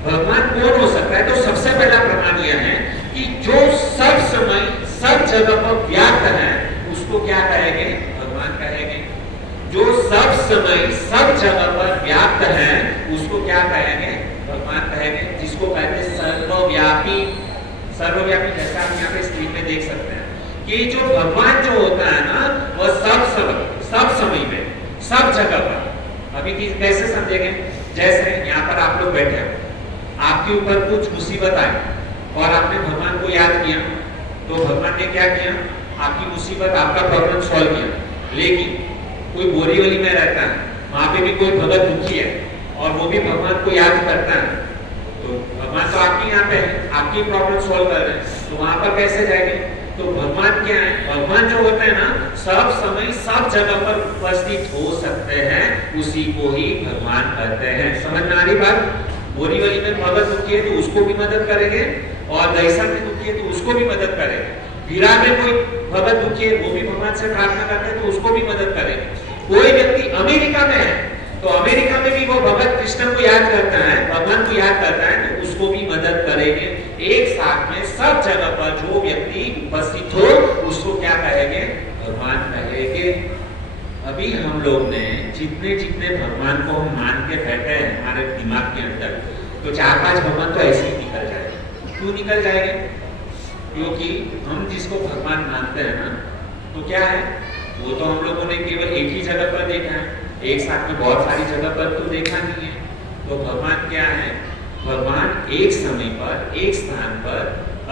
भगवान कौन हो सकता है, तो सबसे पहला प्रमाण यह है कि जो सब समय सब जगह पर व्याप्त है उसको क्या कहेंगे, भगवान कहेंगे। जो सब समय सब जगह पर व्याप्त है उसको क्या कहेंगे, भगवान कहेंगे। जिसको कहते हैं सर्वव्यापी। सर्वव्यापी जैसा आप यहाँ पे स्क्रीन में देख सकते हैं कि जो भगवान जो होता है ना वह सब समय में सब जगह पर। अभी कैसे समझेंगे, जैसे यहाँ पर आप लोग बैठे हो, आपके ऊपर कुछ मुसीबत आई और आपने भगवान को याद किया, तो भगवान ने क्या किया, आपकी मुसीबत आपका प्रॉब्लम सॉल्व किया। लेकिन कोई बोरीवली में रहता है, वहां पे भी कोई भगत दुखी है और वो भी भगवान को याद करता है, तो भगवान तो आपके यहाँ पे है, आपकी प्रॉब्लम सॉल्व कर रहे हैं, तो वहां पर कैसे जाएंगे। तो भगवान क्या है, भगवान जो होता है ना सब समय सब जगह पर उपस्थित हो सकते हैं, उसी को ही भगवान कहते हैं। समझ में आ रही बात। बोरीवली में भगत दुखी है तो उसको भी मदद करेंगे, और दहिसर में दुखी है तो उसको भी मदद करेंगे। विरार में कोई भगत दुखी है, वो भी भगवान से प्रार्थना करते हैं तो उसको भी मदद करेंगे। कोई व्यक्ति अमेरिका में है तो अमेरिका में भी वो भगत कृष्ण को याद करता है, भगवान को याद करता है, तो उसको भी मदद करेंगे। एक साथ में सब जगह पर जो व्यक्ति उपस्थित हो उसको क्या कहेंगे, भगवान कहेंगे। अभी हम लोग ने जितने जितने भगवान को हम मान के बैठे हैं हमारे दिमाग के अंदर, तो 4-5 भगवान तो ऐसे ही निकल जाएंगे। क्यों निकल जाएंगे, क्योंकि हम जिसको भगवान मानते हैं ना, तो क्या है, वो तो हम लोगों ने केवल एक ही जगह पर देखा है, एक साथ में बहुत सारी जगह पर तो देखा नहीं है। तो भगवान क्या है, भगवान एक समय पर एक स्थान पर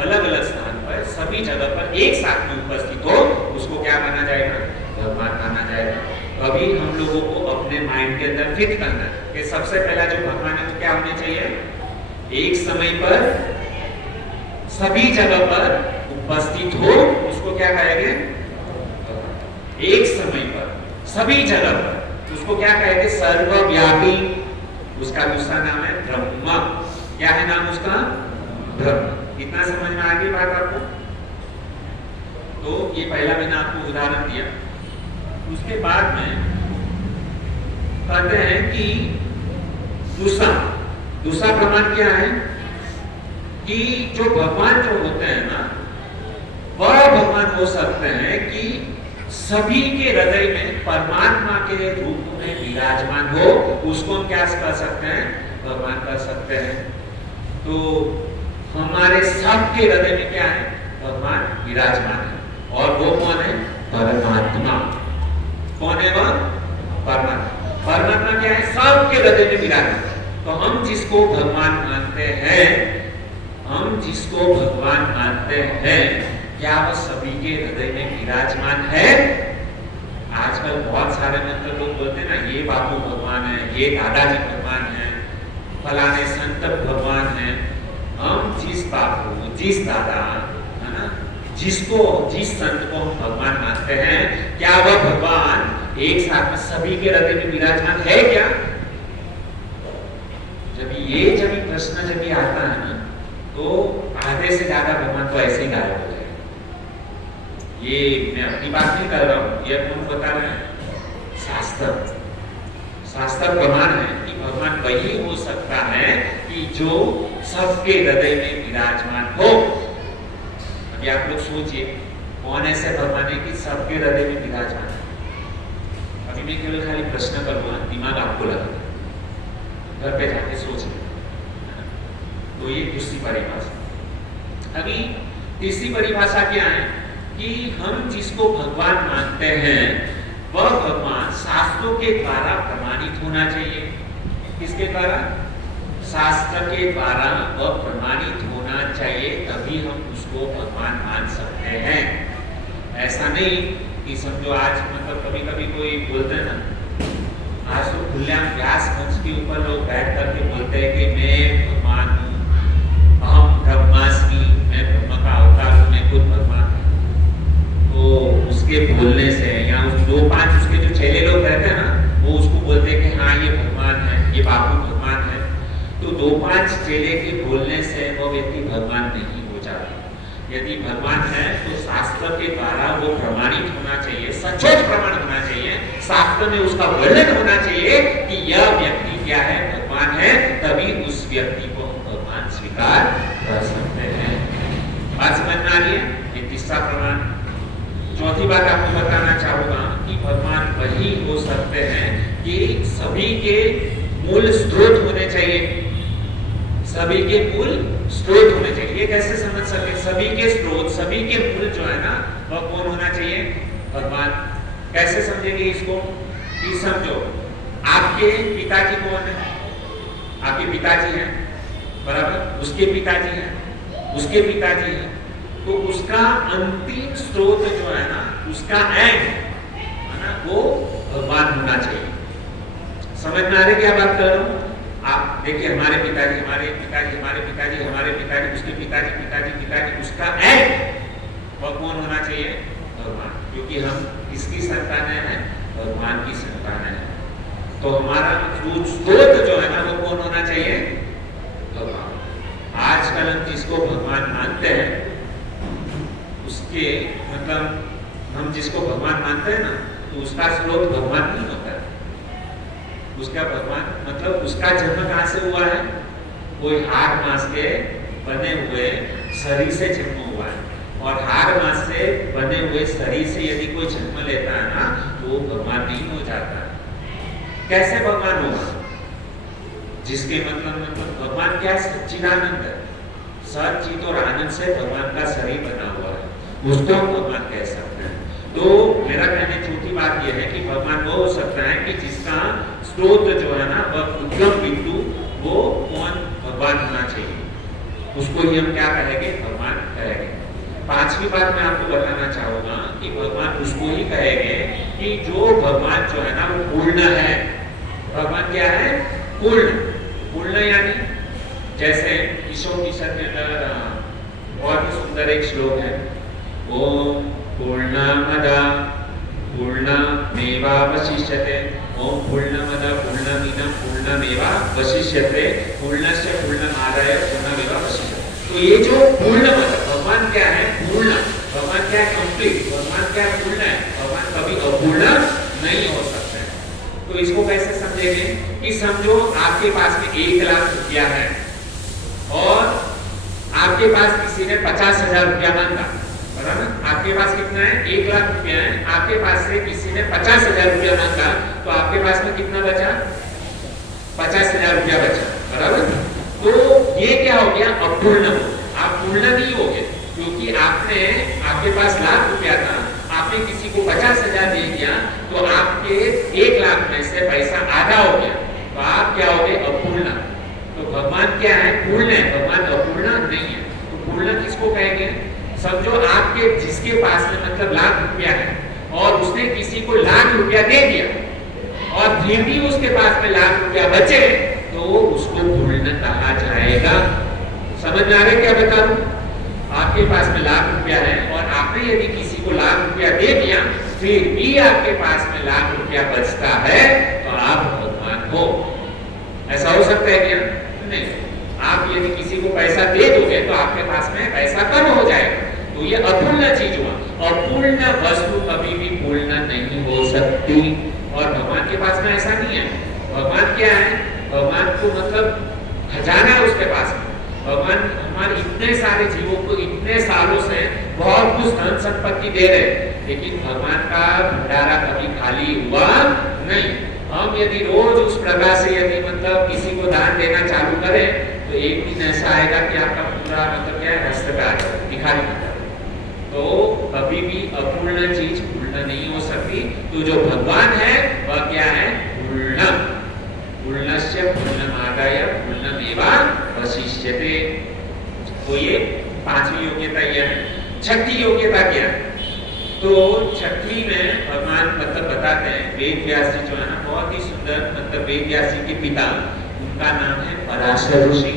अलग अलग स्थान पर सभी जगह पर एक साथ में उपस्थित हो, उसको क्या माना जाएगा, भगवान माना जाएगा। अभी हम लोगों को अपने माइंड के अंदर फिट करना है कि सबसे पहला जो भगवान है वो क्या होने चाहिए, एक समय पर सभी जगह पर उपस्थित हो, उसको क्या कहेंगे, एक समय पर सभी जगह पर, उसको क्या कहेंगे, सर्वव्यापी। उसका दूसरा नाम है ब्रह्म। क्या है नाम उसका, ब्रह्म। इतना समझ में आ गई बात आपको। तो ये पहला मैंने आपको उदाहरण दिया। उसके बाद में कहते हैं कि दूसरा प्रमाण क्या है कि जो भगवान जो होते हैं ना, वह भगवान हो सकते हैं कि सभी के हृदय में परमात्मा के रूप में विराजमान हो, उसको हम क्या कर सकते हैं, भगवान कर सकते हैं। तो हमारे सबके हृदय में क्या है, भगवान विराजमान है, और वो कौन है, परमात्मा। कौन है वह, परमात्मा। परमात्मा क्या है, सबके हृदय में विराजमान। तो हम जिसको भगवान मानते हैं, क्या वह सभी के हृदय में विराजमान है। आजकल बहुत सारे मतलब लोग बोलते हैं ना, ये बापू भगवान है, ये दादाजी भगवान है, फलाने संत भगवान है। हम जिस बापू, जिस दादा, है ना, जिस संत को हम भगवान मानते हैं, क्या वह भगवान एक साथ में सभी के हृदय में विराजमान है क्या? जब ये प्रश्न जब ये आता है ना, तो आधे से ज्यादा भगवान तो ऐसे ही गायब हो जाए। ये मैं अपनी बात नहीं कर रहा हूं, ये हम बता रहे हैं। शास्त्र प्रमाण है कि भगवान वही हो सकता है कि जो सबके हृदय में विराजमान हो। अभी आप लोग सोचिए, कौन ऐसे भगवान है कि सबके हृदय में विराजमान है? अभी मैं केवल खाली प्रश्न करूंगा, दिमाग आपको लगा, घर पे जाके सोचिए। तो ये दूसरी परिभाषा। अभी तीसरी परिभाषा क्या है कि हम जिसको भगवान मानते हैं वह भगवान शास्त्रों के द्वारा प्रमाणित होना चाहिए। किसके द्वारा? शास्त्र के द्वारा वह प्रमाणित होना चाहिए, तभी हम उसको भगवान मान सकते हैं। ऐसा नहीं कि समझो आज मतलब कभी कभी कोई बोलते हैं ना, आज तो खुलेआम व्यास मंच के ऊपर लोग बैठ करके बोलते हैं कि मैं भगवान हूँ, अहम ब्रह्मास्मि, मैं ब्रह्म का अवतार हूँ, मैं खुद भगवान हूँ। तो उसके बोलने से या उस 2-5 उसके जो चेले लोग रहते हैं ना, वो उसको बोलते हैं कि हाँ ये भगवान है, ये बापू भगवान है। तो 2-5 चेले के बोलने से वो व्यक्ति भगवान नहीं हो जाता। यदि भगवान है तो शास्त्र के द्वारा वो प्रमाणित होना चाहिए, सचोट प्रमाण होना चाहिए, शास्त्र में उसका वर्णन होना चाहिए कि यह व्यक्ति क्या है, भगवान है, तभी उस व्यक्ति को भगवान स्वीकार कर सकते हैं। बात समझ में आ रही है? ये तीसरा प्रमाण। चौथी बात आपको बताना चाहूंगा कि भगवान वही हो सकते हैं कि सभी के मूल स्रोत होने चाहिए। सभी के मूल स्रोत होने चाहिए। ये कैसे समझ सकते? सभी के स्रोत, सभी के मूल जो है ना, वह कौन होना चाहिए? भगवान। कैसे समझेंगे इसको? कि समझो आपके पिताजी कौन है? आपके पिताजी हैं, बराबर? उसके पिताजी हैं, उसके पिताजी हैं, तो उसका अंतिम स्रोत जो है ना, उसका एंड है ना, वो भगवान होना चाहिए। समझ में आ रही क्या बात कर रहा हूँ? आप देखिए, हमारे पिताजी, हमारे पिताजी, हमारे पिताजी, हमारे पिताजी, उसके पिताजी, पिताजी, पिताजी, उसका एंड वह कौन होना चाहिए? भगवान। क्योंकि हम किसकी संतान हैं? भगवान की संतान है। तो हमारा स्रोत जो है ना, वो कौन होना चाहिए? भगवान। आजकल हम जिसको भगवान मानते हैं, उसके मतलब हम जिसको भगवान मानते हैं ना, तो उसका स्रोत भगवान नहीं होता है। उसका भगवान मतलब उसका जन्म कहाँ से हुआ है? कोई हाड़ मांस के बने हुए शरीर से जन्म हुआ है। और हाड़ मांस से बने हुए शरीर से यदि कोई जन्म लेता है ना, तो वो भगवान नहीं हो जाता। कैसे भगवान होगा? जिसके मतलब भगवान क्या है? सच्चिदानंद है। सच्चित और आनंद से भगवान का शरीर बना हुआ है, उसको हम भगवान कह सकते हैं। तो मेरा कहने चौथी बात यह है कि भगवान वो हो सकता है कि जिसका स्रोत जो है ना, वह उद्गम बिंदु, वो कौन? भगवान होना चाहिए। उसको ही हम क्या कहेंगे? भगवान कहेंगे। पांचवी बात मैं आपको बताना चाहूंगा कि भगवान उसको ही कहेंगे कि जो भगवान जो है ना, वो पूर्ण है। भगवान क्या है? पूर्ण। पूर्ण यानी जैसे ईशोपनिषद के अंदर बहुत ही सुंदर एक श्लोक है, ओम पूर्णमदा पूर्णमेवावशिष्यते, ओम पूर्णमदा पूर्णमिदं पूर्णमेवावशिष्यते, पूर्णस्य पूर्णमादाय पूर्णमेवावशिष्यते। तो ये जो पूर्णमद, भगवान क्या है? पूर्ण। भगवान क्या है? कंप्लीट। भगवान क्या है? पूर्ण है। भगवान कभी अपूर्ण नहीं हो सकते। तो इसको कैसे समझेंगे? कि समझो आपके पास में 1 लाख रुपया है और आपके पास किसी ने 50,000 रुपया मांगा, बराबर? आपके पास कितना है? 1 लाख रुपया है। आपके पास से किसी ने 50,000 रुपया मांगा, तो आपके पास में कितना बचा? 50,000 रुपया बचा, बराबर? तो ये क्या हो गया? अपूर्ण। आप पूर्ण नहीं हो गए, क्योंकि आपके पास लाख रुपया था, आपने किसी को 50,000 दे दिया, तो आपके 1 लाख में से पैसा आधा हो गया, तो आप क्या हो गए? अपूर्ण। तो भगवान क्या है? पूर्ण है। भगवान अपूर्ण नहीं है। तो पूर्ण किसको कहेंगे? समझो आपके जिसके पास में मतलब लाख रुपया है और उसने किसी को लाख रुपया दे दिया और फिर भी उसके पास में लाख रुपया बचे, तो उसको पूर्ण कहा जाएगा। समझ में आ रहा है क्या बता रहा हूं? आपके पास में लाख रुपया है और आपने यदि किसी को लाख रुपया दे दिया फिर भी आपके पास में लाख रुपया बचता है तो आप भगवान हो। ऐसा हो सकता है क्या? नहीं। आप यदि किसी को पैसा दे दोगे तो आपके पास में पैसा कम हो जाएगा। तो ये अपूर्ण चीज हुआ। अपूर्ण वस्तु कभी भी पूर्ण नहीं हो सकती। और भगवान के पास में ऐसा नहीं है। भगवान क्या है? भगवान को मतलब खजाना है उसके पास में। भगवान हमारे इतने सारे जीवों को इतने सालों से बहुत कुछ धन संपत्ति दे रहे, लेकिन भगवान का भंडारा कभी खाली हुआ नहीं। हम यदि रोज उस प्रकार से यदि मतलब किसी को दान देना चालू करें तो एक दिन ऐसा आएगा कि आपका पूरा मतलब क्या है, रास्ते पे आ जाएगा, भिखारी बन जाएगा। तो कभी भी अपूर्ण चीज पूर्ण नहीं हो सकती। तो जो भगवान है वह क्या है? पूर्ण। पूर्णस्य पूर्णमादाय पूर्णमेवावशिष्यते। तो ये पांचवी योग्यता यह है। छठी योग्यता क्या है? तो छठी में भगवान मतलब बताते हैं, वेद व्यास जी जो है ना बहुत ही सुंदर, मतलब वेद व्यास जी के पिता उनका नाम है पराशर ऋषि।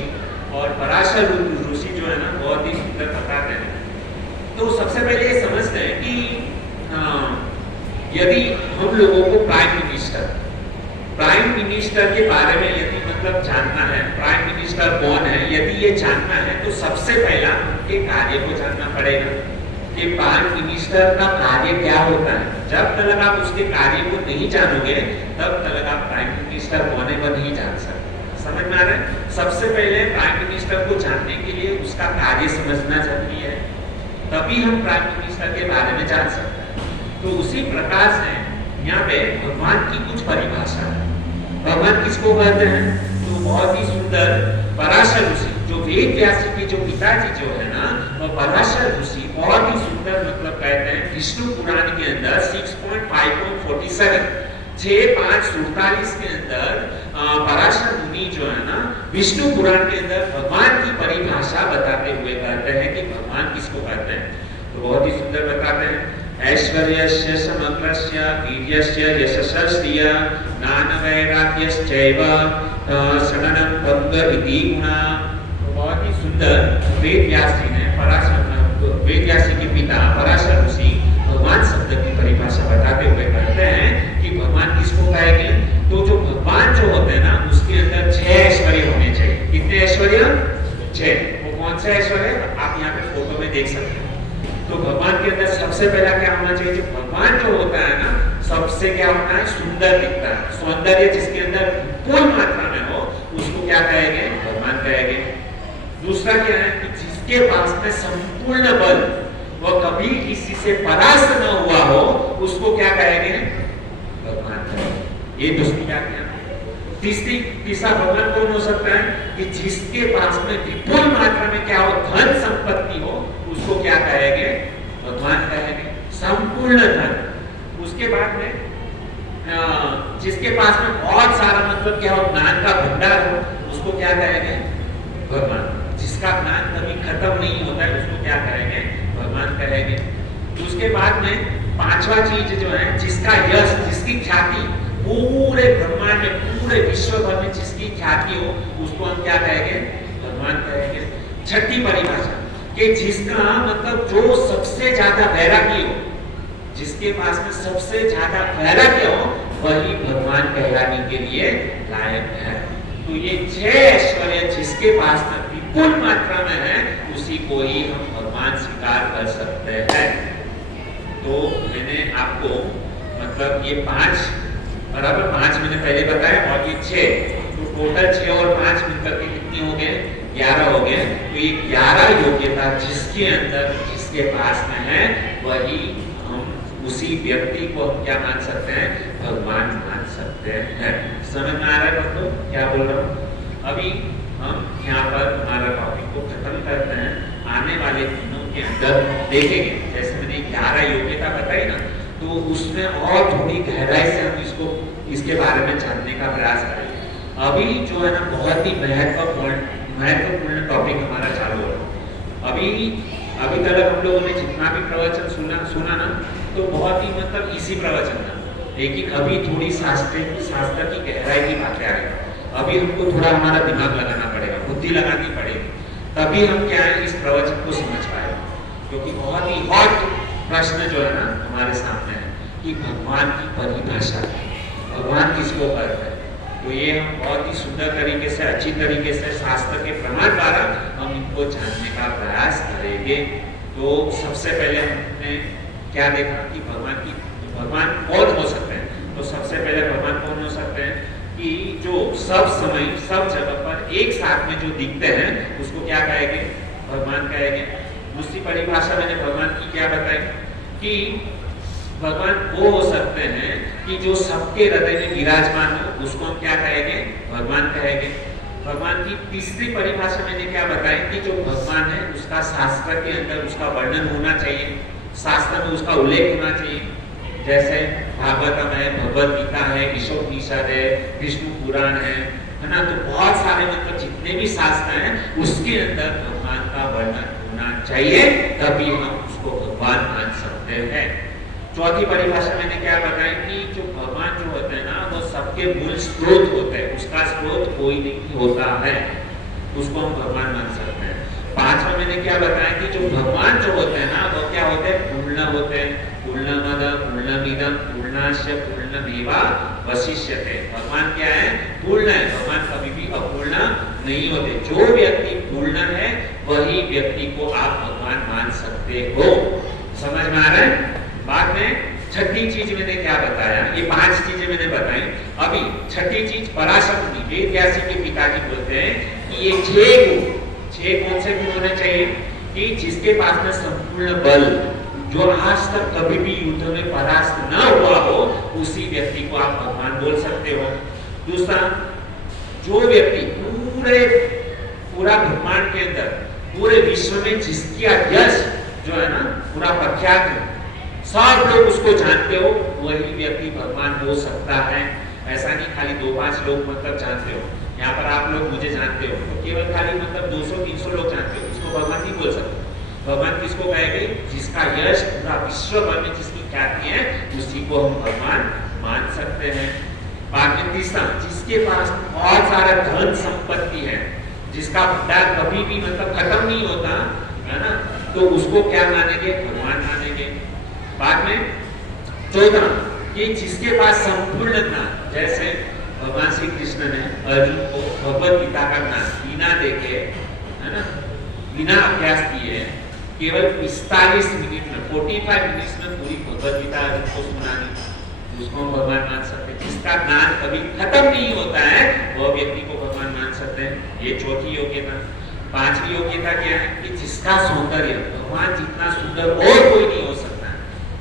और पराशर ऋषि जो है ना बहुत ही सुंदर बताते हैं। तो सबसे पहले ये समझते हैं कि यदि हम लोगों को प्राइम मिनिस्टर के बारे में यदि मतलब जानना है, प्राइम मिनिस्टर कौन है, यदि ये जानना है तो सबसे पहला उनके कार्य को जानना पड़ेगा कि प्राइम मिनिस्टर का कार्य क्या होता है। जब तक आप उसके कार्य को नहीं जानोगे तब तक आप प्राइम मिनिस्टर होने को नहीं जान सकते। समझ में आ रहा है? सबसे पहले प्राइम मिनिस्टर को जानने के लिए उसका कार्य समझना जरूरी है, तभी हम प्राइम मिनिस्टर के बारे में जान सकते हैं। तो उसी प्रकार से यहाँ पे भगवान की कुछ परिभाषा है। भगवान किसको कहते हैं? तो बहुत ही सुंदर पराशर ऋषि, जो वेद व्यास जी के जो पिताजी जो है ना, वो पराशर ऋषि बहुत ही सुंदर मतलब कहते हैं विष्णु पुराण के अंदर 6.5.47 6.5.47 के अंदर पराशर मुनि जो है ना विष्णु पुराण के अंदर भगवान की परिभाषा बताते हुए कहते हैं कि भगवान किसको कहते हैं। तो बहुत ही सुंदर बताते हैं, ऐश्वर्यस्य समग्रस्य वीर्यस्य यशस्स्य ज्ञानवैराग्यश्चैव शरणं भंग इति गुणा। बहुत ही सुंदर वेद व्यास जी ने वेद व्यास जी के पिता पराशर ऋषि भगवान शब्द की परिभाषा बताते हुए कहते हैं कि भगवान किसको कहेंगे? तो जो भगवान जो होते हैं ना उसके अंदर 6 ऐश्वर्य होने चाहिए। कितने ऐश्वर्य? 6। वो कौन सा ऐश्वर्य आप यहाँ पे फोटो में देख सकते हैं। तो भगवान के अंदर सबसे पहला क्या होना चाहिए? जो भगवान जो होता है ना सबसे क्या होता है? सुंदर दिखता है। सौंदर्य जिसके अंदर पूर्ण मात्रा में हो उसको क्या कहेंगे? भगवान कहेंगे। दूसरा क्या है कि जिसके पास में संपूर्ण बल, वह कभी किसी से परास्त न हुआ हो, उसको क्या कहेंगे? भगवान कहेंगे। ये दूसरी क्या क्या? तीसरा भगवान कौन हो सकता है? कि जिसके पास में विपुल मात्रा में क्या हो? धन संपत्ति हो, उसको क्या कहेंगे? भगवान कहेंगे। संपूर्ण धन। उसके बाद में जिसके पास में बहुत सारा मतलब क्या हो? ज्ञान का भंडार हो, उसको क्या कहेंगे? भगवान। जिसका ज्ञान कभी खत्म नहीं होता है उसको क्या कहेंगे? भगवान कहेंगे। उसके बाद में पांचवा चीज जो है, जिसका यश, जिसकी ख्याति पूरे ब्रह्मांड में, पूरे विश्व भर में जिसकी ख्याति हो, उसको हम क्या कहेंगे? भगवान कहेंगे। छठी परिभाषा कि जिसका मतलब जो सबसे ज्यादा वैराग्य हो, जिसके पास में सबसे ज्यादा वैराग्य हो, वही भगवान कहलाने के लिए लायक है। तो ये 6 ऐश्वर्य जिसके पास में विपुल मात्रा में है, उसी को ही हम भगवान स्वीकार कर सकते हैं। तो मैंने आपको मतलब ये 5 बराबर 5 मैंने पहले बताया और ये 6, तो टोटल 6 और 5 मिलकर के कितनी हो गए? 11 हो गए। तो ये 11 योग्यता जिसके अंदर, जिसके पास में है, वही हम उसी व्यक्ति को हम क्या मान सकते हैं? भगवान मान सकते हैं। समझ में आ रहा है दोस्तों क्या बोल रहा हूँ? अभी हम यहाँ पर हमारा टॉपिक को खत्म करते हैं। आने वाले दिनों के अंदर देखेंगे, जैसे मैंने 11 योग्यता बताई ना, तो उसमें और थोड़ी गहराई से हम इसके बारे में जानने का प्रयास करेंगे। अभी जो है ना बहुत ही महत्वपूर्ण टॉपिक हमारा चालू हो रहा है। अभी तक हम लोगों ने जितना भी प्रवचन सुना ना, तो बहुत ही मतलब इसी प्रवचन था, लेकिन अभी थोड़ी शास्त्र की गहराई की बातें आ रही। अभी हमको थोड़ा हमारा दिमाग लगाना पड़ेगा, बुद्धि लगानी पड़ेगी, तभी हम क्या है इस प्रवचन को समझ पाएंगे। क्योंकि बहुत ही हॉट प्रश्न जो है ना हमारे सामने है। कि भगवान की परिभाषा, भगवान किसको कहते हैं। तो ये हम बहुत ही सुंदर तरीके से, अच्छी तरीके से शास्त्र के प्रमाण द्वारा हम इनको जानने का प्रयास करेंगे। तो सबसे पहले हमने क्या देखा कि भगवान कौन हो सकते हैं। तो सबसे पहले भगवान कौन हो सकते हैं कि जो सब समय सब जगह पर एक साथ में जो दिखते हैं उसको क्या कहेंगे, भगवान कहेंगे। दूसरी परिभाषा मैंने भगवान की क्या बताई कि भगवान वो हो सकते हैं कि जो सबके हृदय में विराजमान हो, उसको हम क्या कहेंगे, भगवान कहेंगे। भगवान की तीसरी परिभाषा मैंने क्या बताई कि जो भगवान है उसका शास्त्र के अंदर उसका वर्णन होना चाहिए, शास्त्र में उसका उल्लेख होना चाहिए। जैसे भागवतम है, भगवद गीता है, ईशोपनिषद है, विष्णु पुराण है ना। तो बहुत सारे मतलब जितने भी शास्त्र हैं उसके अंदर भगवान का वर्णन होना चाहिए, तभी हम उसको भगवान मान सकते हैं। चौथी परिभाषा मैंने क्या बताई कि जो भगवान जो होते हैं ना वो सबके मूल स्रोत होते हैं, उसका स्रोत कोई नहीं होता है, उसको हम भगवान मान सकते हैं। पांचवा मैंने क्या बताया कि जो भगवान जो होते हैं ना वो क्या होते हैं, पूर्ण होते हैं। पूर्णमद पूर्णमिदं पूर्णास्य पूर्णमेवा वशिष्यते। भगवान क्या है, पूर्ण है, भगवान कभी भी अपूर्ण नहीं होते। जो व्यक्ति पूर्ण है वही व्यक्ति को आप भगवान मान सकते हो। समझ में आ रहा है। बाद में छठी चीज मैंने क्या बताया, ये 5 चीजें मैंने बताई। अभी छठी चीज पराशक्ति, वेद व्यासी के पिताजी बोलते हैं कि ये 6 कौन से गुण होने चाहिए कि जिसके पास में संपूर्ण बल, जो आज तक कभी भी युद्ध में परास्त न हुआ हो, उसी व्यक्ति को आप भगवान बोल सकते हो। दूसरा, जो व्यक्ति पूरा ब्रह्मांड के अंदर पूरे विश्व में जिसकी यश जो है ना पूरा प्रख्यात है, सब लोग उसको जानते हो, वही व्यक्ति भगवान हो सकता है। ऐसा नहीं खाली 2-5 लोग मतलब जानते हो, यहाँ पर आप लोग मुझे जानते हो, तो केवल खाली मतलब 200-300 लोग जानते हो, उसको भगवान नहीं बोल सकते। भगवान किसको कहेंगे, जिसका यश पूरा विश्व भर में जिसकी ख्याति है, उसी को हम भगवान मान सकते हैं। बाद में तीसरा, जिसके पास बहुत सारा धन संपत्ति है, जिसका भंडार कभी भी मतलब खत्म नहीं होता है ना, तो उसको क्या मानेंगे, भगवान मानेंगे। बाद में चौथा, कि जिसके पास संपूर्ण ज्ञान, जैसे भगवान श्री कृष्ण ने अर्जुन को भगवद गीता का ज्ञान बिना देखे है ना, बिना अभ्यास किए केवल 45 मिनट में 45 मिनट्स में पूरी भगवद गीता अर्जुन को सुना दी, उसको हम भगवान मान सकते हैं। जिसका ज्ञान कभी खत्म नहीं होता है वह व्यक्ति को भगवान मान सकते हैं। ये चौथी योग्यता। पांचवी योग्यता क्या है कि जिसका सौंदर्य भगवान जितना सुंदर और कोई नहीं हो सकता,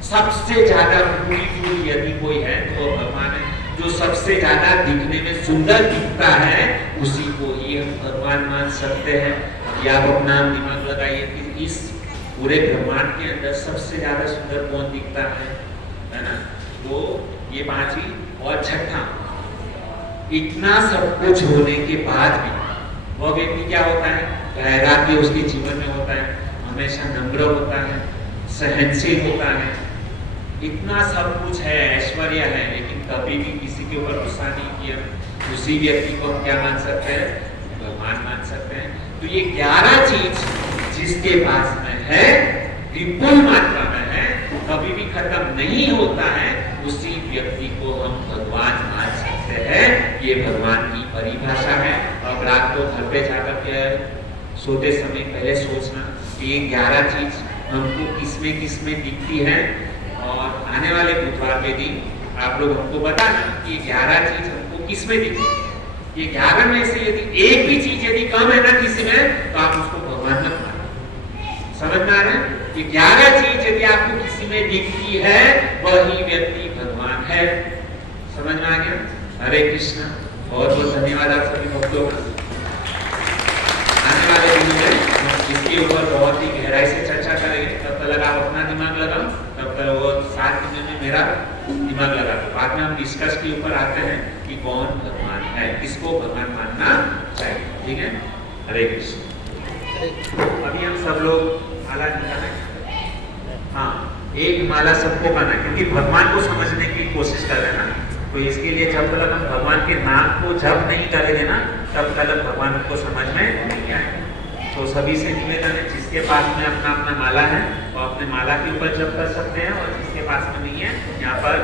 सबसे ज्यादा ब्यूटीफुल यदि कोई है तो वो भगवान है। जो सबसे ज्यादा दिखने में सुंदर दिखता है उसी को ही हम भगवान मान सकते हैं। अभी आप अपना दिमाग लगाइए कि इस पूरे ब्रह्मांड के अंदर सबसे ज्यादा सुंदर कौन दिखता है ना। तो ये पांचवी। और छठा, इतना सब कुछ होने के बाद भी वह व्यक्ति क्या होता है, वैराग्य उसके जीवन में होता है, हमेशा नम्र होता है, सहनशील होता है। इतना सब कुछ है, ऐश्वर्य है, लेकिन कभी भी किसी के ऊपर गुस्सा नहीं किया, उसी व्यक्ति को हम क्या मान सकते हैं, भगवान मान सकते हैं। तो ये 11 चीज जिसके पास में है, विपुल मात्रा में है, कभी भी खत्म नहीं होता है, उसी व्यक्ति को हम भगवान मान सकते हैं। ये भगवान की परिभाषा है। अब रात को घर पे जाकर के सोते समय पहले सोचना कि ये 11 चीज हमको किसमें दिखती है, और आने वाले बुधवार के दिन आप लोग हमको बताना कि 11 चीज हमको किसमें दिखती है। ये 11 में से यदि एक भी चीज यदि कम है ना किसी में, तो आप उसको भगवान मत मानो। समझ में आ रहा है। ये 11 चीज यदि आपको किसी में दिखती है, वही व्यक्ति भगवान है। समझ में आ गया। हरे कृष्णा। बहुत बहुत धन्यवाद आप सभी भक्तों का। आने वाले दिनों में इसके ऊपर बहुत ही गहराई से चर्चा करेंगे। तब तक आप अपना दिमाग लगाओ, तब तक वो 7 दिन में मेरा दिमाग लगा। बाद में हम डिस्कस के ऊपर आते हैं कि कौन भगवान है, किसको भगवान मानना चाहिए। ठीक है। हरे कृष्ण। अभी हम सब लोग माला निकालें। हाँ, एक माला सबको करना है, क्योंकि भगवान को समझने की कोशिश कर रहे हैं ना। तो इसके लिए जब तक हम भगवान के नाम को जप नहीं करेंगे ना, तब तक भगवान को समझ में नहीं आएगा। तो सभी से निवेदन है, जिसके पास में अपना अपना माला है वो अपने माला के ऊपर जप कर सकते हैं, और जिसके पास में नहीं है यहाँ पर